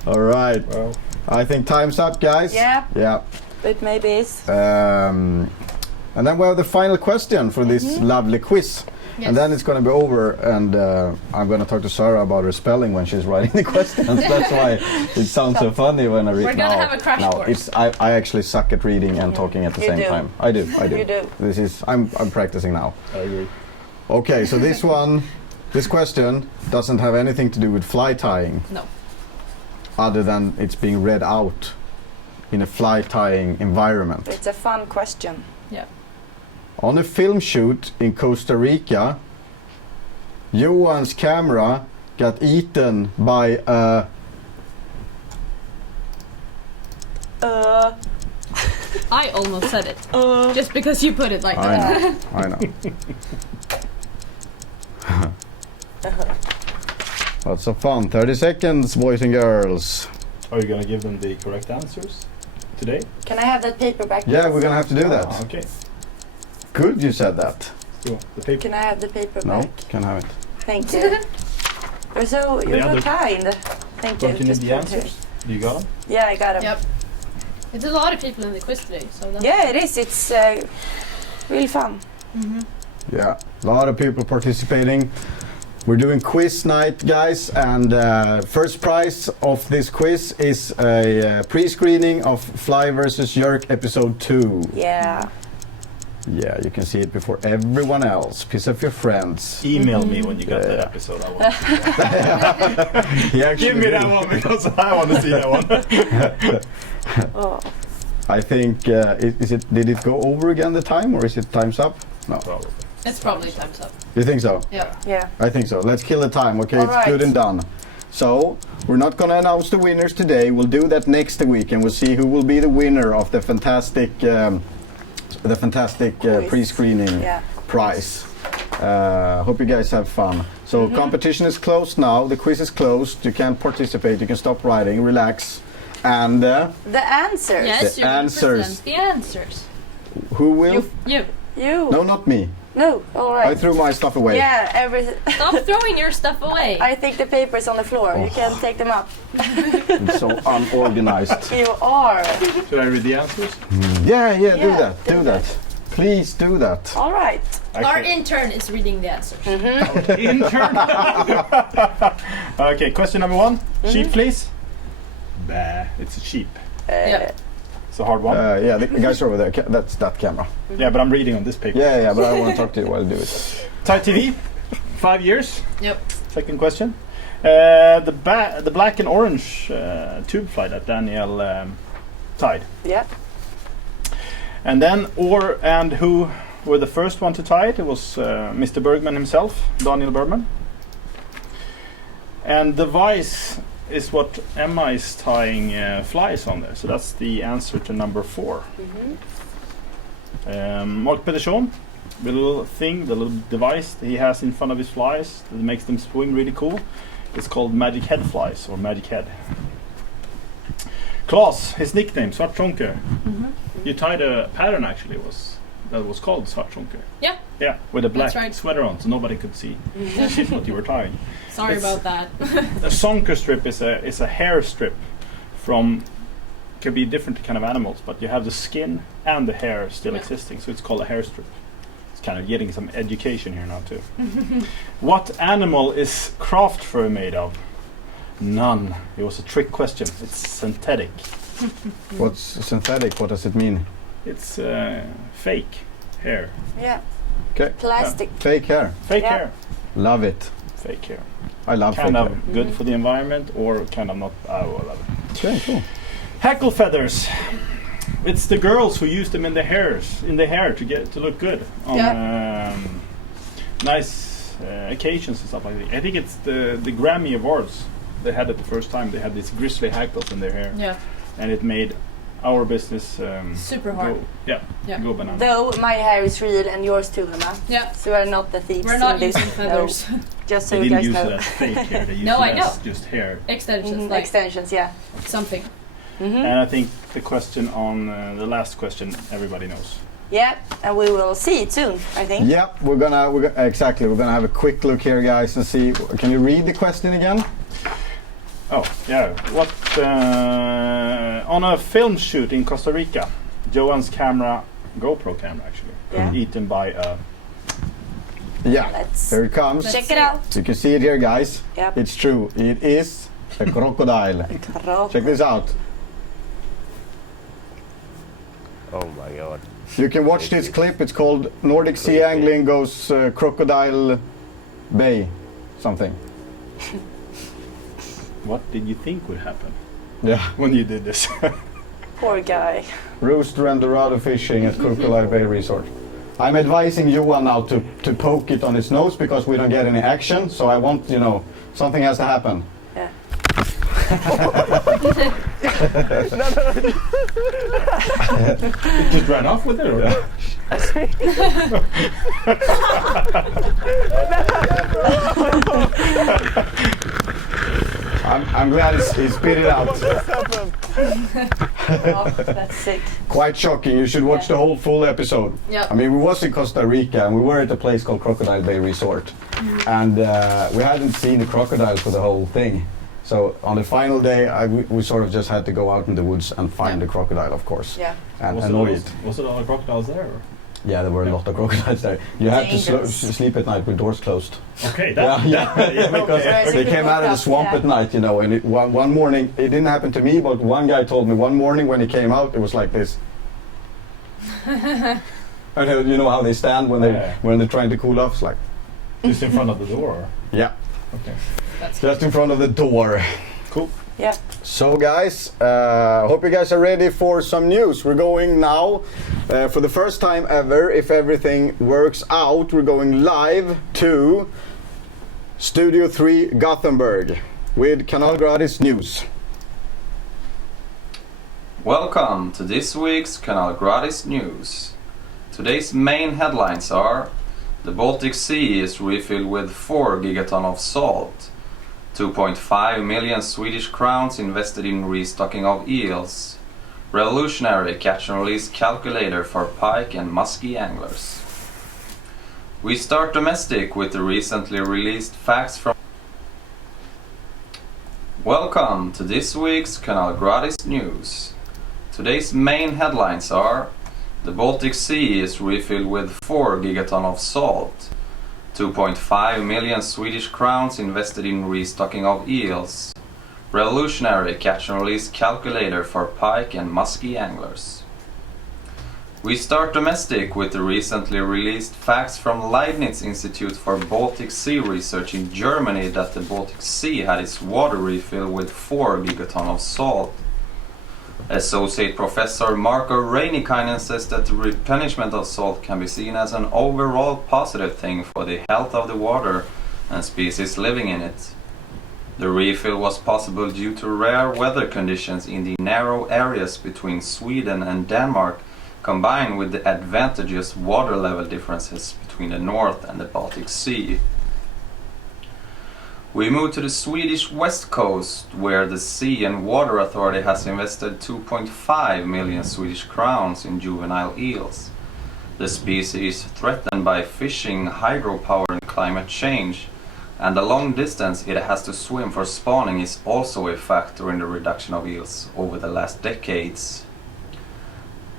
All right. Well, I think time's up, guys. Yeah. Yeah. It maybe is. And then we have the final question for this lovely quiz. Yes. And then it's going to be over, and I'm going to talk to Sarah about her spelling when she's writing the questions. That's why it sounds so funny when I read. We're gonna have a crash no, course. I actually suck at reading and talking at the You same do. time. I do. You do. This is I'm practicing now. I agree. Okay, so this question doesn't have anything to do with fly tying. No. Other than it's being read out in a fly tying environment. It's a fun question. Yeah. On a film shoot in Costa Rica, Johan's camera got eaten by a... I almost said it. Just because you put it like I that. know, I know. Lots of fun. 30 seconds, boys and girls. Are you gonna give them the correct answers today? Can I have that paper back? Yeah, please? we're gonna have to do Ah, that. okay. Good you said that. So the paper. Can I have the paper No, back? can have it. Thank you. You're so other- kind. Thank you. Don't you need Just the put it here. answers? You got them? Yeah, I got them. Yep. It's a lot of people in the quiz today, so that's Yeah, it is. It's really fun. Yeah, a lot of people participating. We're doing quiz night, guys, and first prize of this quiz is a pre-screening of Fly vs. Jerk episode 2. Yeah. Yeah, you can see it before everyone else. Piss off your friends. Email me when you got that episode. I want to see that. He actually Give me did. that one because I want to see that one. Oh. I think, did it go over again the time, or is it time's up? No. Probably. it's probably time's up. You think so? Yeah. Yeah. I think so. Let's kill the time, okay? All It's right. good and done. So, we're not going to announce the winners today. We'll do that next week, and we'll see who will be the winner of the fantastic Quiz. pre-screening Yeah. prize. Hope you guys have fun. So, competition is closed now. The quiz is closed. You can participate. You can stop writing. Relax. And The answers. Yes, The you can answers. present the answers. who will? You. You. No, not me. No. All I right. threw my stuff away. Yeah. Stop throwing your stuff away. I think the paper's on the floor. You can take them up. I'm so unorganized. You are. Should I read the answers? Yeah, do Yeah, that. Do that. Please do that. All right. Our intern is reading the answers. Intern. Okay, question number 1. Sheep, please. Bah, it's a sheep. Yeah. It's a hard one. Yeah, the guys over there. That's that camera. Yeah, but I'm reading on this paper. Yeah, but I want to talk to you while I do it. Thai TV, 5 years. Yep. Second question. The black and orange tube fly that Daniel tied. Yeah. And then, and who were the first one to tie it? It was Mr. Bergman himself, Daniel Bergman. And the vice is what Emma is tying flies on there. So that's the answer to number 4. Mark Pedersen, the little thing, the little device that he has in front of his flies that makes them swing really cool. It's called Magic Head flies, or Magic Head. Klaus, his nickname, Svartjonker. You tied a pattern actually that was called Svartjonker. Yeah. Yeah, with a black That's right. sweater on, so nobody could see what you were tying. Sorry It's- about that. A sonker strip is a hair strip from, could be different kind of animals, but you have the skin and the hair still Yeah. existing, so it's called a hair strip. It's kind of getting some education here now too. What animal is craft fur made of? None. It was a trick question. It's synthetic. What's synthetic? What does it mean? It's fake hair. Yeah. Okay. Plastic. Fake hair. Fake Yeah. hair. Love it. Fake hair. I love Kind fake of hair. good for the environment or kind of not. I love it. Okay, cool. Hackle feathers. It's the girls who use them in the hair to look good on nice occasions and stuff like that. I think it's the Grammy Awards. They had it the first time. They had these grizzly hackles in their hair, Yeah. and it made our business Super hard. go bananas. Though my hair is real and yours too, Emma. Yeah. So we're not the thieves. We're not in this. using feathers. No. Just so They you didn't guys use know. it as fake hair. They used No, I it know. as just hair. Extensions, like Extensions, yeah. something. And I think the question on the last question everybody knows. Yeah, and we will see it soon, I think. Yep, we're gonna have a quick look here, guys, and see. Can you read the question again? Oh, yeah. What on a film shoot in Costa Rica, Johan's GoPro camera actually, Yeah. eaten by a. Yeah, Let's here it comes. Let's check it see. out. You can see it here, guys. Yep. It's true. It is a crocodile. Check this out. Oh my god. You can watch this clip. It's called Nordic Sea Angling Goes Crocodile Bay, something. What did you think would happen Yeah. when you did this? Poor guy. Rooster and Dorado fishing at Crocodile Bay Resort. I'm advising Johan now to poke it on its nose because we don't get any action. So I want, something has to happen. Yeah. It just ran off with it, or? I'm glad he spit it out. Oh, that's sick. Quite shocking. You should watch the whole full episode. Yeah. I mean, we was in Costa Rica and we were at a place called Crocodile Bay Resort, and we hadn't seen a crocodile for the whole thing. So on the final day, we sort of just had to go out in the woods and find the crocodile, of course, Yeah. and Was annoy it it. was it all the crocodiles there? Or? Yeah, there were a lot of crocodiles there. You had to Dangerous. sleep at night with doors closed. Okay, Yeah, because okay. they came out of the swamp at night, you know. And one morning, it didn't happen to me, but one guy told me one morning when he came out, it was like this. And you know how they stand when they're trying to cool off. It's like Just in front of the door? Or? yeah, Okay. That's just in front of the door. Cool. Yeah. So guys, hope you guys are ready for some news. We're going now, for the first time ever, if everything works out, we're going live to Studio 3 Gothenburg with Kanalgratis News. Welcome to this week's Kanalgratis News. Today's main headlines are: the Baltic Sea is refilled with 4 gigaton of salt, 2.5 million Swedish crowns invested in restocking of eels, revolutionary catch and release calculator for pike and musky anglers. We start domestic with the recently released facts from... Welcome to this week's Kanalgratis News. Today's main headlines are: the Baltic Sea is refilled with 4 gigaton of salt, 2.5 million Swedish crowns invested in restocking of eels, revolutionary catch and release calculator for pike and musky anglers. We start domestic with the recently released facts from Leibniz Institute for Baltic Sea Research in Germany that the Baltic Sea had its water refilled with 4 gigaton of salt. Associate Professor Marko Reinikainen says that the replenishment of salt can be seen as an overall positive thing for the health of the water and species living in it. The refill was possible due to rare weather conditions in the narrow areas between Sweden and Denmark, combined with the advantageous water level differences between the North and the Baltic Sea. We move to the Swedish west coast, where the Sea and Water Authority has invested 2.5 million Swedish crowns in juvenile eels. The species is threatened by fishing, hydropower and climate change, and the long distance it has to swim for spawning is also a factor in the reduction of eels over the last decades.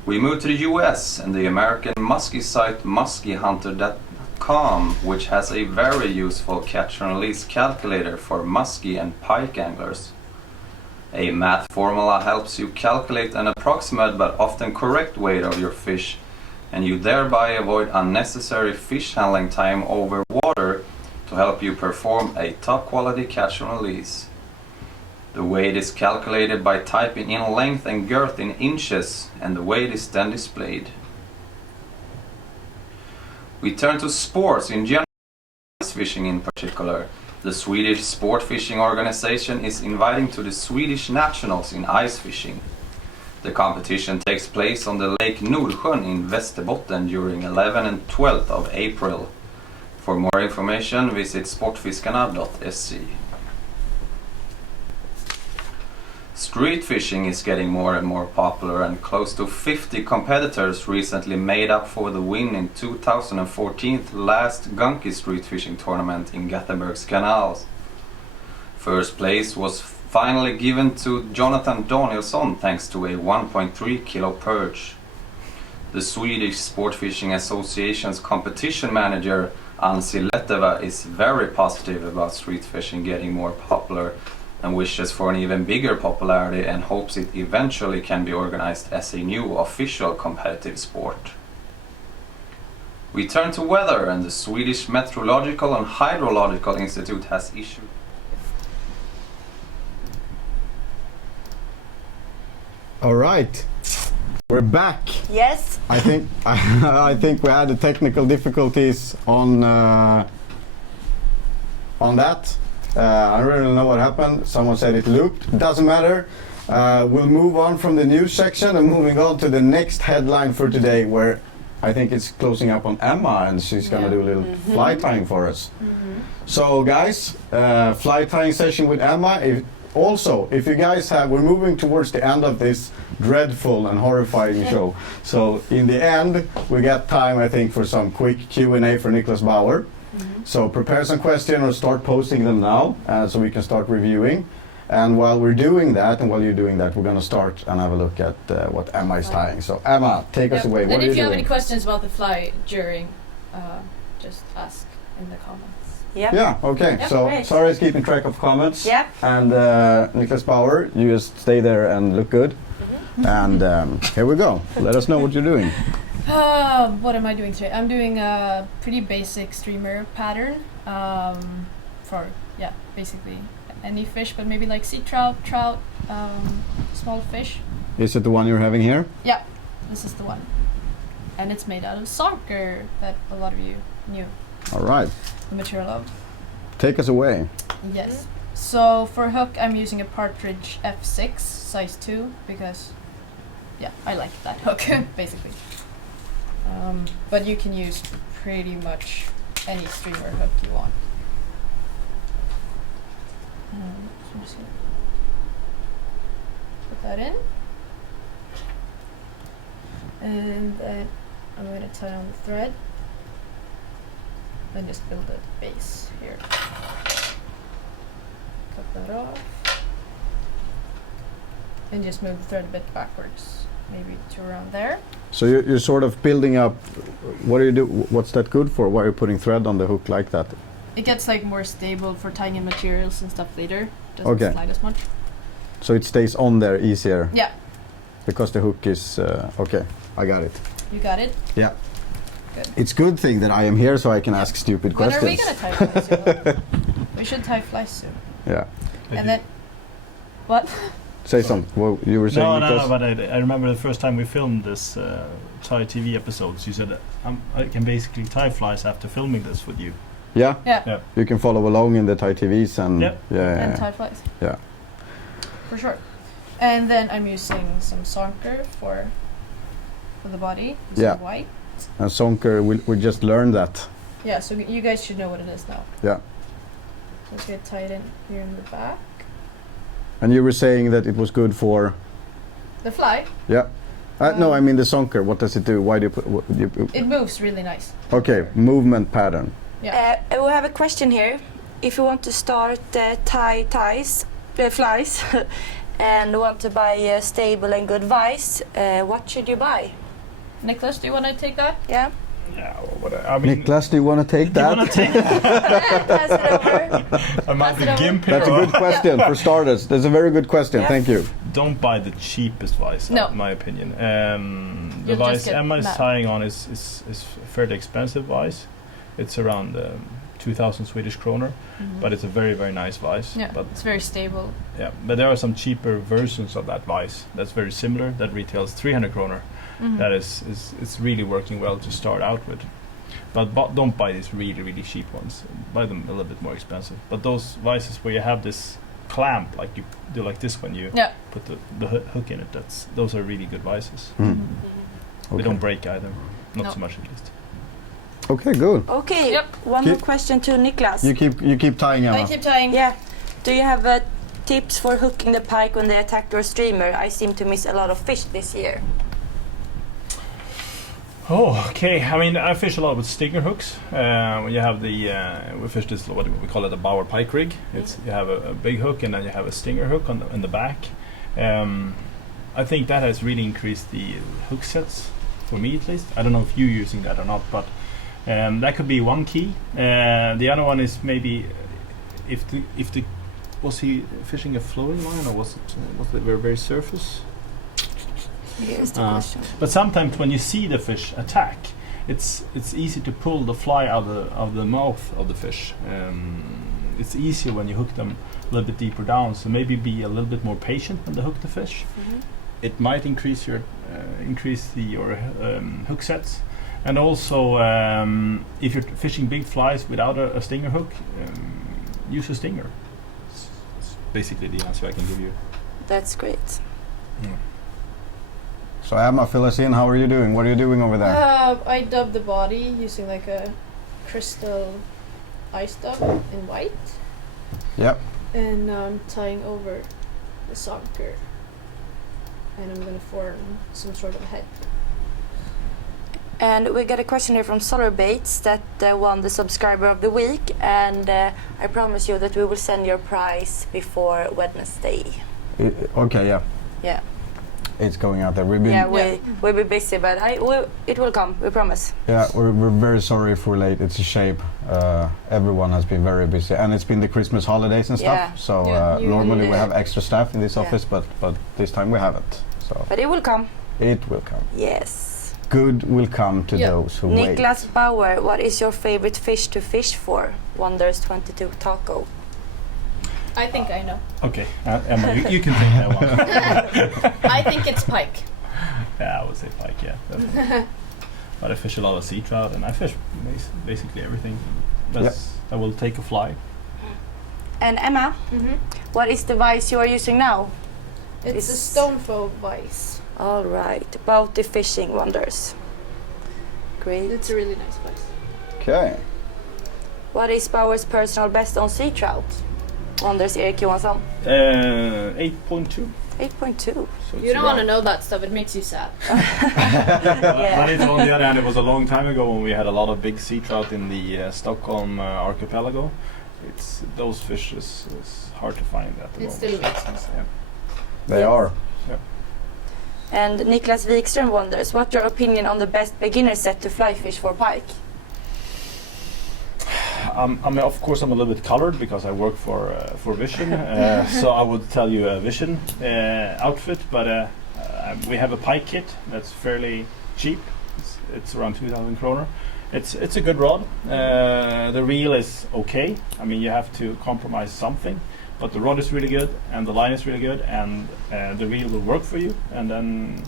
We move to the US and the American muskie site muskyhunter.com, which has a very useful catch and release calculator for muskie and pike anglers. A math formula helps you calculate an approximate but often correct weight of your fish, and you thereby avoid unnecessary fish handling time over water to help you perform a top quality catch and release. The weight is calculated by typing in length and girth in inches, and the weight is then displayed. We turn to sports in general, ice fishing in particular. The Swedish Sport Fishing Organization is inviting to the Swedish Nationals in ice fishing. The competition takes place on the Lake Nordsjön in Västerbotten during 11th and 12th of April. For more information, visit sportfiskarna.se. Street fishing is getting more and more popular, and close to 50 competitors recently made up for the win in 2014's last Gunky street fishing tournament in Gothenburg's canals. First place was finally given to Jonathan Danielsson thanks to a 1.3 kilo perch. The Swedish Sport Fishing Association's competition manager Ansi Letteva is very positive about street fishing getting more popular and wishes for an even bigger popularity and hopes it eventually can be organized as a new official competitive sport. We turn to weather, and the Swedish Meteorological and Hydrological Institute has issued... All right, we're back. Yes. I think I think we had the technical difficulties on that. I don't really know what happened. Someone said it looped. Doesn't matter. We'll move on from the news section and moving on to the next headline for today, where I think it's closing up on Emma, and she's gonna do a little fly tying for us. So guys, fly tying session with Emma. If you guys have, we're moving towards the end of this dreadful and horrifying show. So in the end, we got time, I think, for some quick Q&A for Niklaus Bauer. So prepare some questions or start posting them now, so we can start reviewing. And while we're doing that, and while you're doing that, we're going to start and have a look at what Emma is tying. So Emma, take us away. What and are you if you have doing? any questions about the fly during, just ask in the comments. Yeah. Yeah, okay. Yeah, So great. Sarah is keeping track of comments. Yeah. And Niklaus Bauer, you just stay there and look good. And here we go. Let us know what you're doing. What am I doing today? I'm doing a pretty basic streamer pattern for, basically any fish, but maybe like sea trout, small fish. Is it the one you're having here? Yeah, this is the one. And it's made out of sonker that a lot of you knew All right. the material of. Take us away. Yes. So for hook, I'm using a Partridge F6 size 2 because, I like that hook basically. But you can use pretty much any streamer hook you want. So I'm just gonna put that in, and then I'm going to tie on the thread and just build a base here. Cut that off and just move the thread a bit backwards, maybe to around there. So you're sort of building up. What do you do? What's that good for? Why are you putting thread on the hook like that? It gets like more stable for tying in materials and stuff later. Doesn't Okay. slide as much. So it stays on there easier Yeah, because the hook is okay. I got it. you got it. Yeah. Good. It's good thing that I am here so I can ask stupid When questions. are we gonna tie flies soon? We should tie flies soon. Yeah. And then, what? Say something. Well, you were saying. No, Niklaus? but I remember the first time we filmed this Thai TV episodes. You said I can basically tie flies after filming this with you. Yeah. Yeah. Yeah. You can follow along in the Thai TVs and Yep. And tie flies. Yeah. For sure. And then I'm using some sonker for the body. Some Yeah. white. And Sonker, we just learned that. Yeah, so you guys should know what it is now. Yeah. So it's gonna tie it in here in the back. And you were saying that it was good for. The fly, Yeah. No, I mean the Sonker. What does it do? Why do you put? it moves really nice. Okay, movement pattern. Yeah. We have a question here. If you want to start flies and want to buy a stable and good vise, what should you buy? Nicholas, do you want to take that? Yeah. Yeah, what I mean. Niklaus, do you want to take Do you wanna that? take Pass it over. a mountain Pass it gimp here? That's a good question for starters. That's a very good question. Yeah. Thank you. Don't buy the cheapest vice, No. in my opinion. The You'll just vice get Emma is mad. tying on is fairly expensive vice. It's around 2,000 Swedish kroner, but it's a very, very nice vice. Yeah, But it's very stable. yeah, but there are some cheaper versions of that vice that's very similar that retails 300 kroner. That is it's really working well to start out with. But don't buy these really, really cheap ones. Buy them a little bit more expensive. But those vices where you have this clamp, like you do like this when you Yeah. put the hook in it, those are really good vices. Mm. They Okay. don't break either. Not No. so much at least. Okay, good. Okay. Yep. One Keep- more question to Niklaus. You keep tying Emma. I keep tying. Yeah. Do you have tips for hooking the pike when they attack your streamer? I seem to miss a lot of fish this year. Oh, okay. I mean, I fish a lot with stinger hooks. When you have we fish this, what we call it, a Bauer pike rig. It's you have a big hook and then you have a stinger hook in the back. I think that has really increased the hook sets for me at least. I don't know if you're using that or not, but that could be one key. The other one is maybe if the was he fishing a floating line or was it very surface? Here's the Uh, question. But sometimes when you see the fish attack, it's easy to pull the fly out of the mouth of the fish. It's easier when you hook them a little bit deeper down. So maybe be a little bit more patient when they hook the fish. It might increase your hook sets. And also, if you're fishing big flies without a stinger hook, use a stinger. It's basically the answer I can give you. That's great. So Emma, fill us in. How are you doing? What are you doing over there? I dubbed the body using like a crystal ice dub in white. Yep. And now I'm tying over the sonker. And I'm gonna form some sort of head. And we got a question here from Solar Baits that won the subscriber of the week, and I promise you that we will send your prize before Wednesday. Okay, yeah. Yeah. It's going out there. We've been, We'll be busy, but it will come. We promise. yeah, we're very sorry if we're late. It's a shame. Everyone has been very busy, and it's been the Christmas holidays and stuff. Yeah. So Yeah, normally we usually. have extra staff in this Yeah. office, but this time we haven't. So But it will come. it will come. Yes. Good will come to those who Niklaus wait. Bauer, what is your favorite fish to fish for? Wonders 22 Taco. I think I know. Okay, Emma, you can take that one. I think it's pike. Yeah, I would say pike. Yeah, definitely. But I fish a lot of sea trout, and I fish basically everything. I will take a fly. And Emma, what is the vice you are using now? It's a Stonefo vice. All right, about the fishing wonders. Great. It's a really nice vice. Okay. What is Bauer's personal best on sea trout? Wonders Erik Johansson. 8.2. 8.2. So You don't want to know that stuff, it makes you sad. But it's on the other hand, it was a long time ago when we had a lot of big sea trout in the Stockholm archipelago. It's those fish is hard to find at the It moment. still makes sense. Yeah. They are. And Niklas Wikström wonders, what's your opinion on the best beginner set to fly fish for pike? I mean, of course, I'm a little bit colored because I work for Vision, so I would tell you a Vision outfit. But we have a pike kit that's fairly cheap. It's around 2,000 kroner. It's a good rod. The reel is okay. I mean, you have to compromise something, but the rod is really good and the line is really good, and the reel will work for you. And then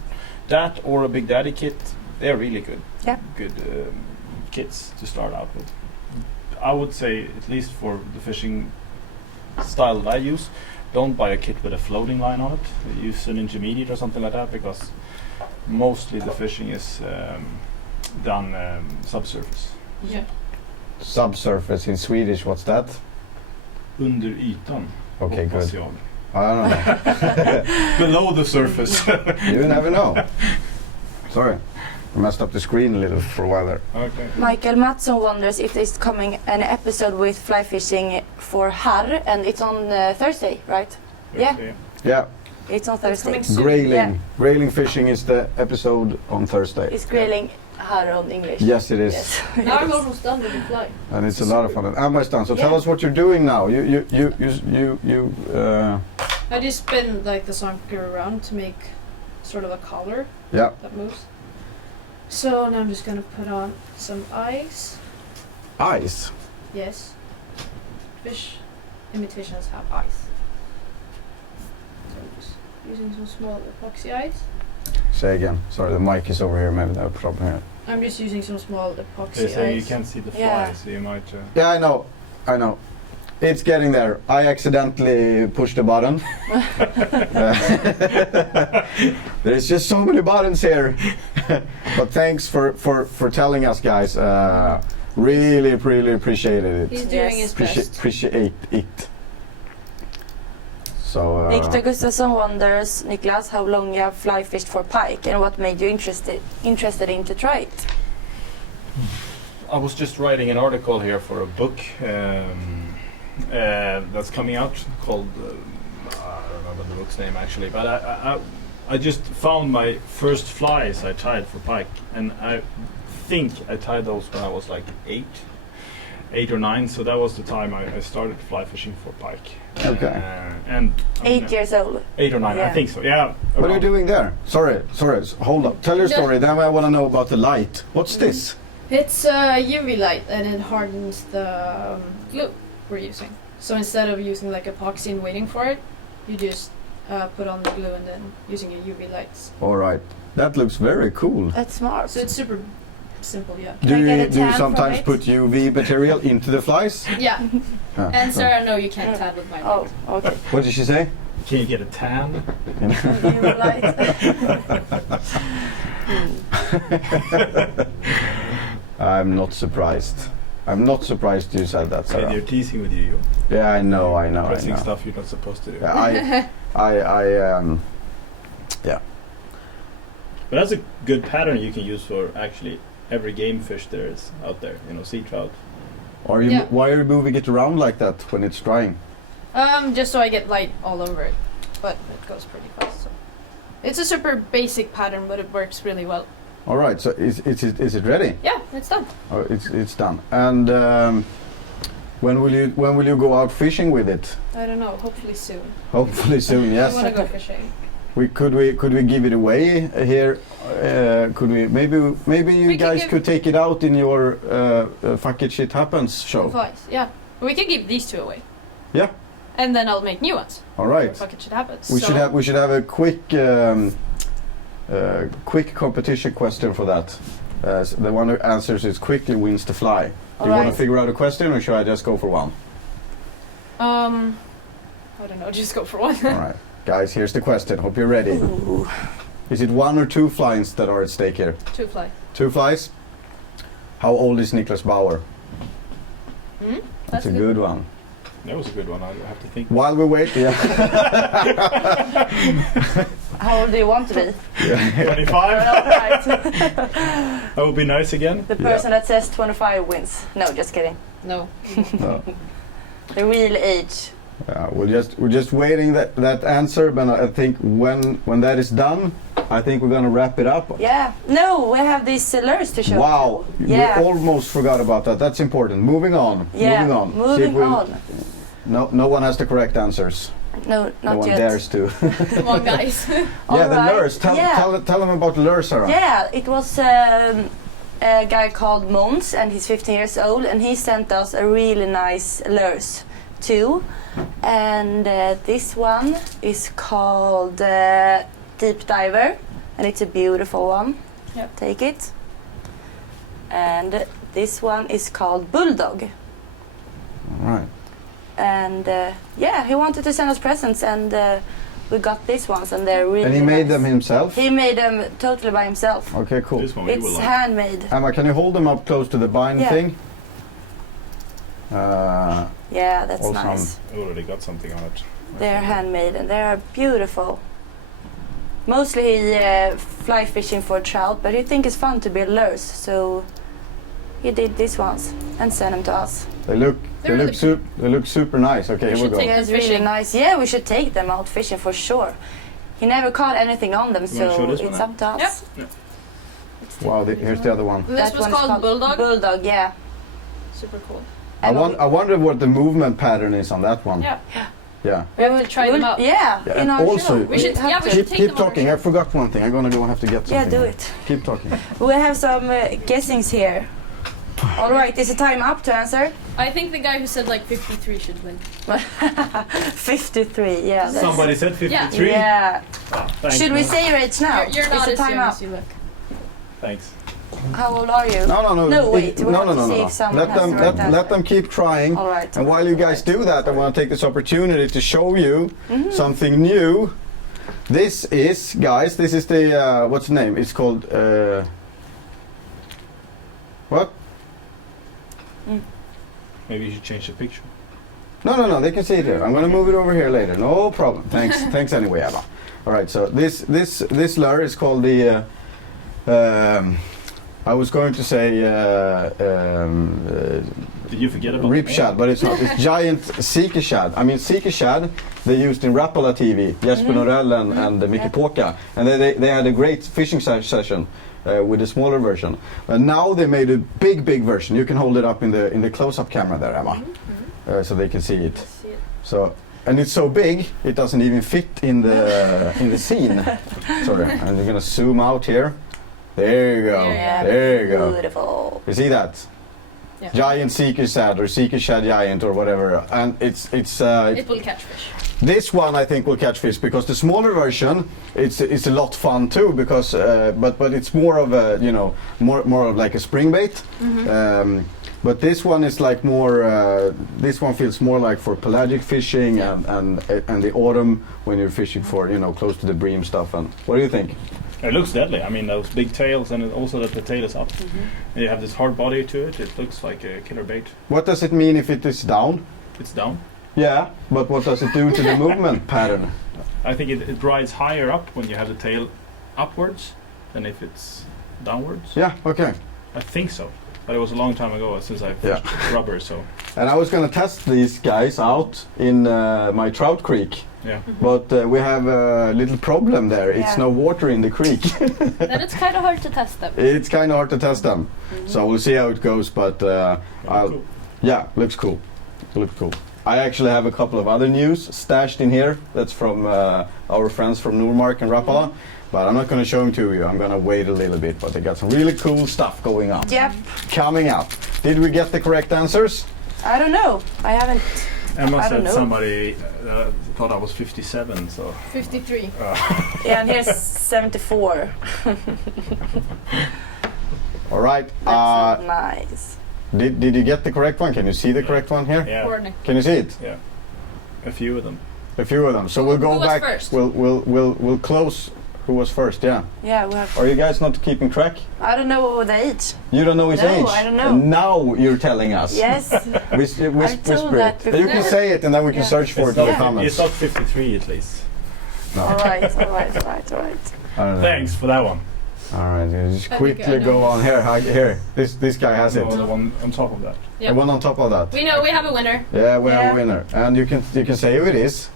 that or a Big Daddy kit, they're really good. Yeah. Good kits to start out with. I would say, at least for the fishing style that I use, don't buy a kit with a floating line on it. Use an intermediate or something like that, because mostly the fishing is done subsurface. Yeah. Subsurface in Swedish, what's that? Under ytan. Okay, hoppas good. jag. I don't know. Below the surface. You never know. Sorry. I messed up the screen a little for a while there. Okay. Michael Mattsson wonders if there's coming an episode with fly fishing for Harr, and it's on Thursday, right? Yeah. Yeah, It's on Thursday. coming soon. grayling. Yeah. Grayling fishing is the episode on Thursday. It's grilling Harr on English. Yes, it is. Yes. Now I'm almost done with the fly. And it's a lot of fun. And Amma is done. So tell Yeah. us what you're doing now. You I just spin like the sunker around to make sort of a collar yeah. that moves. So now I'm just gonna put on some ice. Ice. Yes. Fish imitations have ice. So I'm just using some small epoxy ice. Say again. Sorry, the mic is over here. Maybe there's a problem here. I'm just using some small epoxy They say you ice. can't see the fly, Yeah. so you might. Yeah, I know. It's getting there. I accidentally pushed the button. There's just so many buttons here. But thanks for telling us, guys. Really appreciated it. He's doing his best. Appreciate it. So. Victor Gustafsson wonders, Niklas, how long you have fly fished for pike and what made you interested in to try it? I was just writing an article here for a book that's coming out called I don't remember the book's name actually, but I just found my first flies I tied for pike, and I think I tied those when I was like 8 or 9, so that was the time I started fly fishing for pike. Okay. And 8 years old. 8 or 9, Yeah. I think so. Yeah. What are you around. doing there? Sorry. Hold up. Tell your story. Then I want to know about the light. What's this? It's a UV light and it hardens the glue we're using. So instead of using like epoxy and waiting for it, you just put on the glue and then using a UV lights. All right. That looks very cool. That's smart. So it's super simple, yeah. Can I get a Do you tan sometimes from it? put UV material into the flies? Yeah. Ah, And so- Sarah, no, you can't tan with my Oh, okay. What did she say? Can you get a tan? You like I'm not surprised. I'm not surprised you said that, They're Sarah. teasing with you. Yeah, I know. Pressing stuff you're not supposed to do. Yeah, But that's a good pattern you can use for actually every game fish there is out there. You know, sea trout. Are you? Yeah. Why are you moving it around like that when it's drying? Just so I get light all over it, but it goes pretty fast. So. It's a super basic pattern, but it works really well. All right. So is it ready? Yeah, it's done. Oh, it's done. And when will you go out fishing with it? I don't know. Hopefully soon. Hopefully soon. I Yes. want to go fishing. Could we give it away here? Could we maybe you We can guys could take it out in your Fuck It Shit Happens show? Advice. Yeah, we can give these 2 away. Yeah. And then I'll make new ones. All right. Fuck it, shit happens. We So- should have a quick competition question for that. The one who answers it quickly wins the fly. Do you want to Alright. figure out a question, or should I just go for one? I don't know. Just go for one. All right, guys. Here's the question. Hope you're ready. Ooh. Is it 1 or 2 flies that are at stake here? 2 fly. 2 flies. How old is Niklaus Bauer? That's a good one. That was a good one. I have to think. While we wait, yeah. How old do you want to be? 25. Right. That would be nice again. The person that says 25 wins. No, just kidding. No. No. The real age. We're just waiting that answer, but I think when that is done, I think we're gonna wrap it up. Yeah. No, we have these lures to show. Wow, you. Yeah. we almost forgot about that. That's important. Moving on. Yeah. Moving on. See if Moving we- on. No one has the correct answers. No, No not one yet. dares to. Come on, guys. Yeah, the Alright, lures. Tell them about the lures, Sarah. Yeah, it was a guy called Mons, and he's 15 years old, and he sent us a really nice lures too. And this one is called Deep Diver, and it's a beautiful one. Yep. Take it. And this one is called Bulldog. All right. And yeah, he wanted to send us presents, and we got these ones, and they're really And he made nice. them himself. He made them totally by himself. Okay, cool. This one we will It's like. handmade. Emma, can you hold them up close to the bind Yeah. thing? Yeah, that's Awesome. nice. I already got something on it. They're handmade, and they are beautiful. Mostly fly fishing for trout, but he think it's fun to build lures, so he did these ones and sent them to us. They look They're really they look super nice. Okay, We here we should go. take Yeah, it's them really fishing. nice. Yeah, we should take them out fishing for sure. He never caught anything on them, You wanna show so this one it's then? up to us. Yep. Wow, here's the other one. This That was one is called Bulldog. Bulldog, yeah. Super cool. I wonder what the movement pattern is on that one. Yeah. Yeah. We have to try them out. Yeah, Yeah, in and our also- show. We should- have yeah, to- we should Keep take them on talking. our I forgot one thing. I'm gonna go have to get something. Yeah, do it. Keep talking. We have some guessings here. All right, is it time up to answer? I think the guy who said like 53 should win. 53, yeah. that's- Somebody said 53. Yeah. Thanks, Should we man. say your age now? You're not is as the time young up? as you look. Thanks. How old are you? No. No, wait, we No, have no, to no, see no. if someone Let has them the right let answer. them keep trying. All right. And while you guys do that, I want to take this opportunity to show you Mm-hmm. something new. This is, guys, this is the what's the name? It's called what? Maybe you should change the picture. No. They can see it here. I'm gonna move it over here later. No problem. Thanks. Thanks anyway, Eva. All right. So this lure is called the. I was going to say Did you forget about rip shad, but it's not. It's giant seeker shad. I mean, seeker shad they used in Rapala TV, Jesper Norell and Mickey Påka, and they had a great fishing session with a smaller version. And now they made a big version. You can hold it up in the close-up camera there, Emma, so they can see it. See it. So, and it's so big it doesn't even fit in the scene. Sorry, and you're gonna zoom out here. There you go. Yeah. There you go. Beautiful. You see that? Yeah. Giant seeker shad or seeker shad giant or whatever, and it's It will catch fish. this one I think will catch fish because the smaller version it's a lot fun too because but it's more of a more of like a spring bait. But this one is like more. This one feels more like for pelagic fishing and the autumn when you're fishing for close to the bream stuff. And what do you think? It looks deadly. I mean, those big tails, and also that the tail is up. And you have this hard body to it. It looks like a killer bait. What does it mean if it is down? It's down. Yeah, but what does it do to the movement pattern? I think it rides higher up when you have the tail upwards than if it's downwards. Yeah, okay. I think so. But it was a long time ago since I fished rubber, so And I was gonna test these guys out in my trout creek, yeah. but we have a little problem there. It's Yeah. no water in the creek. Then it's kind of hard to test them. It's kind of hard to test them, so we'll see how it goes. But Cool. yeah, looks cool. Looks cool. I actually have a couple of other news stashed in here. That's from our friends from Nordmark and Rapala. But I'm not going to show them to you. I'm going to wait a little bit. But they got some really cool stuff going up. Yep. Coming up. Did we get the correct answers? I don't know. I haven't. Emma I don't said know. somebody thought I was 57, so 53. Yeah, and here's 74. All right. That's not nice. Did you get the correct one? Can you see the correct one here? yeah, Corny. Can you see it? yeah, a few of them. A few of them. So we'll go Who was back. first? We'll close. Who was first? Yeah. Yeah, we have. Are you guys not keeping track? I don't know what the age. You don't know his No, age. I don't know. And now you're telling us. Yes. Whisper that it. before. You can say it, and then we can Yeah. search for it in the comments. It's not 53 at least. No. All right. I don't know. Thanks. For that one. All right, you just I think quickly I know. go on here. Here, this guy has it. No, the one on top of that. Yep. The one on top of that. We know we have a winner. Yeah, we have Yeah. a winner, and you can say who it is.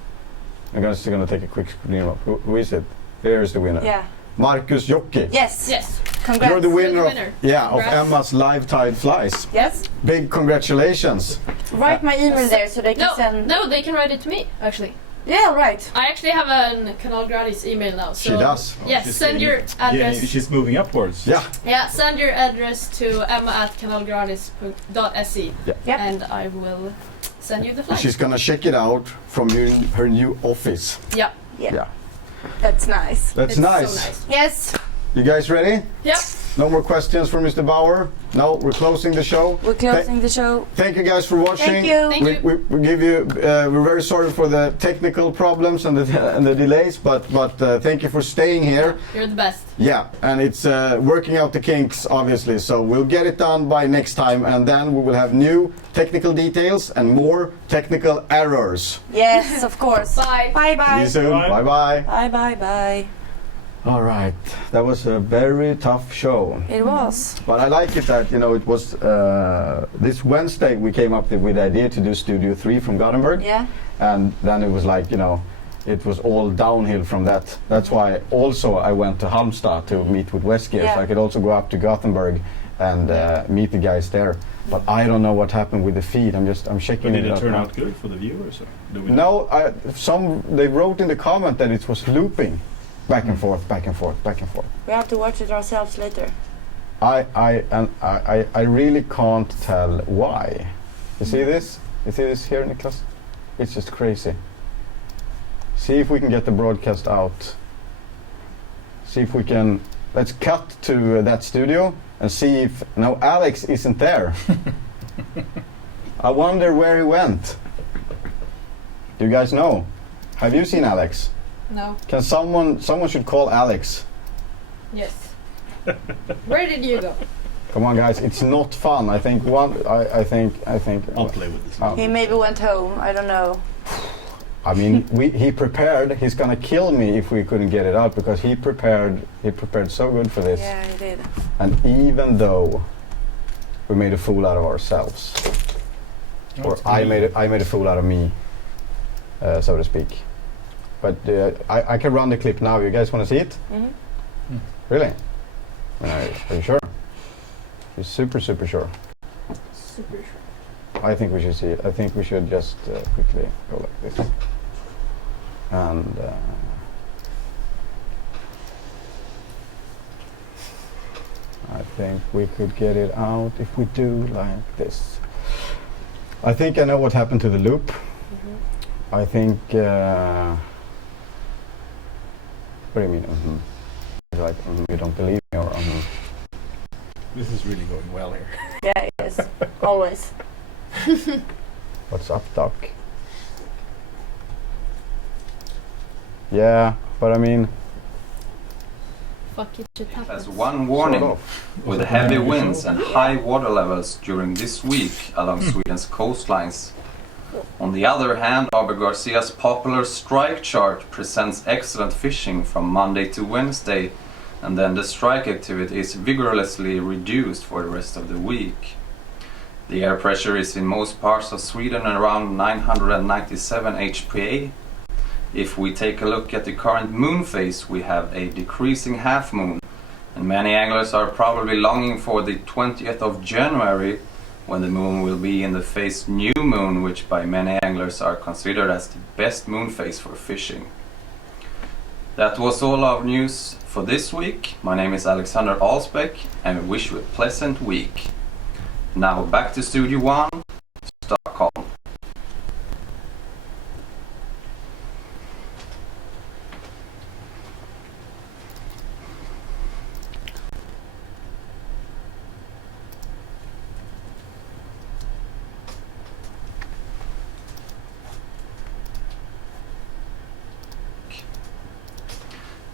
I'm just gonna take a quick screen up. Who is it? Here's the winner. Yeah. Marcus Jocki. Yes. Yes. Congrats. You're the winner, You're of, the winner. yeah, of Congrats. Emma's live tide flies. Yes. Big congratulations. Write my email there so they can send. No, they can write it to me, actually. Yeah. Right. I actually have a Kanalgratis email now. So She does. Yes, She's send getting- your address. Yeah, she's moving upwards. Yeah. Yeah, send your address to emma@kanalgratis.se Yeah. Yep. and I will send you the flight. She's gonna check it out from her new office. Yeah, Yeah. That's nice. That's it's nice. so nice. Yes. You guys ready? Yep. No more questions for Mr. Bauer? No, we're closing the show. We're closing the show. Thank you guys for watching. Thank you. Thank you. We give you. We're very sorry for the technical problems and the delays, but thank you for staying here. You're the best. Yeah, and it's working out the kinks, obviously. So we'll get it done by next time, and then we will have new technical details and more technical errors. Yes, of course. Bye. See Bye you bye. soon. Bye. Bye bye. Bye bye bye. All right, that was a very tough show. It was. But I like it that, it was this Wednesday we came up with the idea to do Studio 3 from Gothenburg. Yeah. And then it was like, it was all downhill from that. That's why also I went to Halmstad to meet with Westgear. Yeah. So I could also go up to Gothenburg and meet the guys there. But I don't know what happened with the feed. I'm But checking did it it out turn now. out good for the viewers? Or do we No, they wrote in the comment that it was looping back and forth, back and forth, back and forth. We have to watch it ourselves later. I really can't tell why. You see this? You see this here, Niklaus? It's just crazy. See if we can get the broadcast out. See if we can. Let's cut to that studio and see if. No, Alex isn't there. I wonder where he went. Do you guys know? Have you seen Alex? No. Can someone should call Alex. Yes. Where did you go? Come on, guys! It's not fun. I think I think. I'll play with this. He maybe went home. I don't know. I mean, he prepared. He's gonna kill me if we couldn't get it out because he prepared. He prepared so good for this. Yeah, he did. And even though we made a fool out of ourselves, or I made a fool out of me, so to speak. But I can run the clip now. You guys want to see it? Mm-hmm. Really? Are you sure? You're super sure. Super sure. I think we should see it. I think we should just quickly go like this. And I think we could get it out if we do like this. I think I know what happened to the loop. Mm-hmm. I think. What do you mean? Mm-hmm. Like you don't believe me, or This is really going well here. Yeah, yes. Always. what's up, Doc? Yeah, but I mean. Fuck it, shit As happens. one warning, sort of. with heavy winds and high water levels during this week along Sweden's coastlines. On the other hand, Abe Garcia's popular strike chart presents excellent fishing from Monday to Wednesday and then the strike activity is vigorously reduced for the rest of the week. The air pressure is in most parts of Sweden around 997 HPA. If we take a look at the current moon phase, we have a decreasing half moon, and many anglers are probably longing for the 20th of January, when the moon will be in the phase new moon, which by many anglers are considered as the best moon phase for fishing. That was all our news for this week. My name is Alexander Alsbeck, and we wish you a pleasant week. Now back to Studio 1, Stockholm.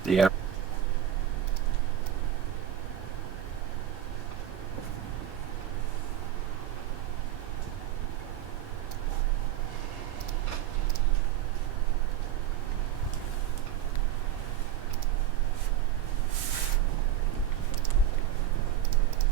The air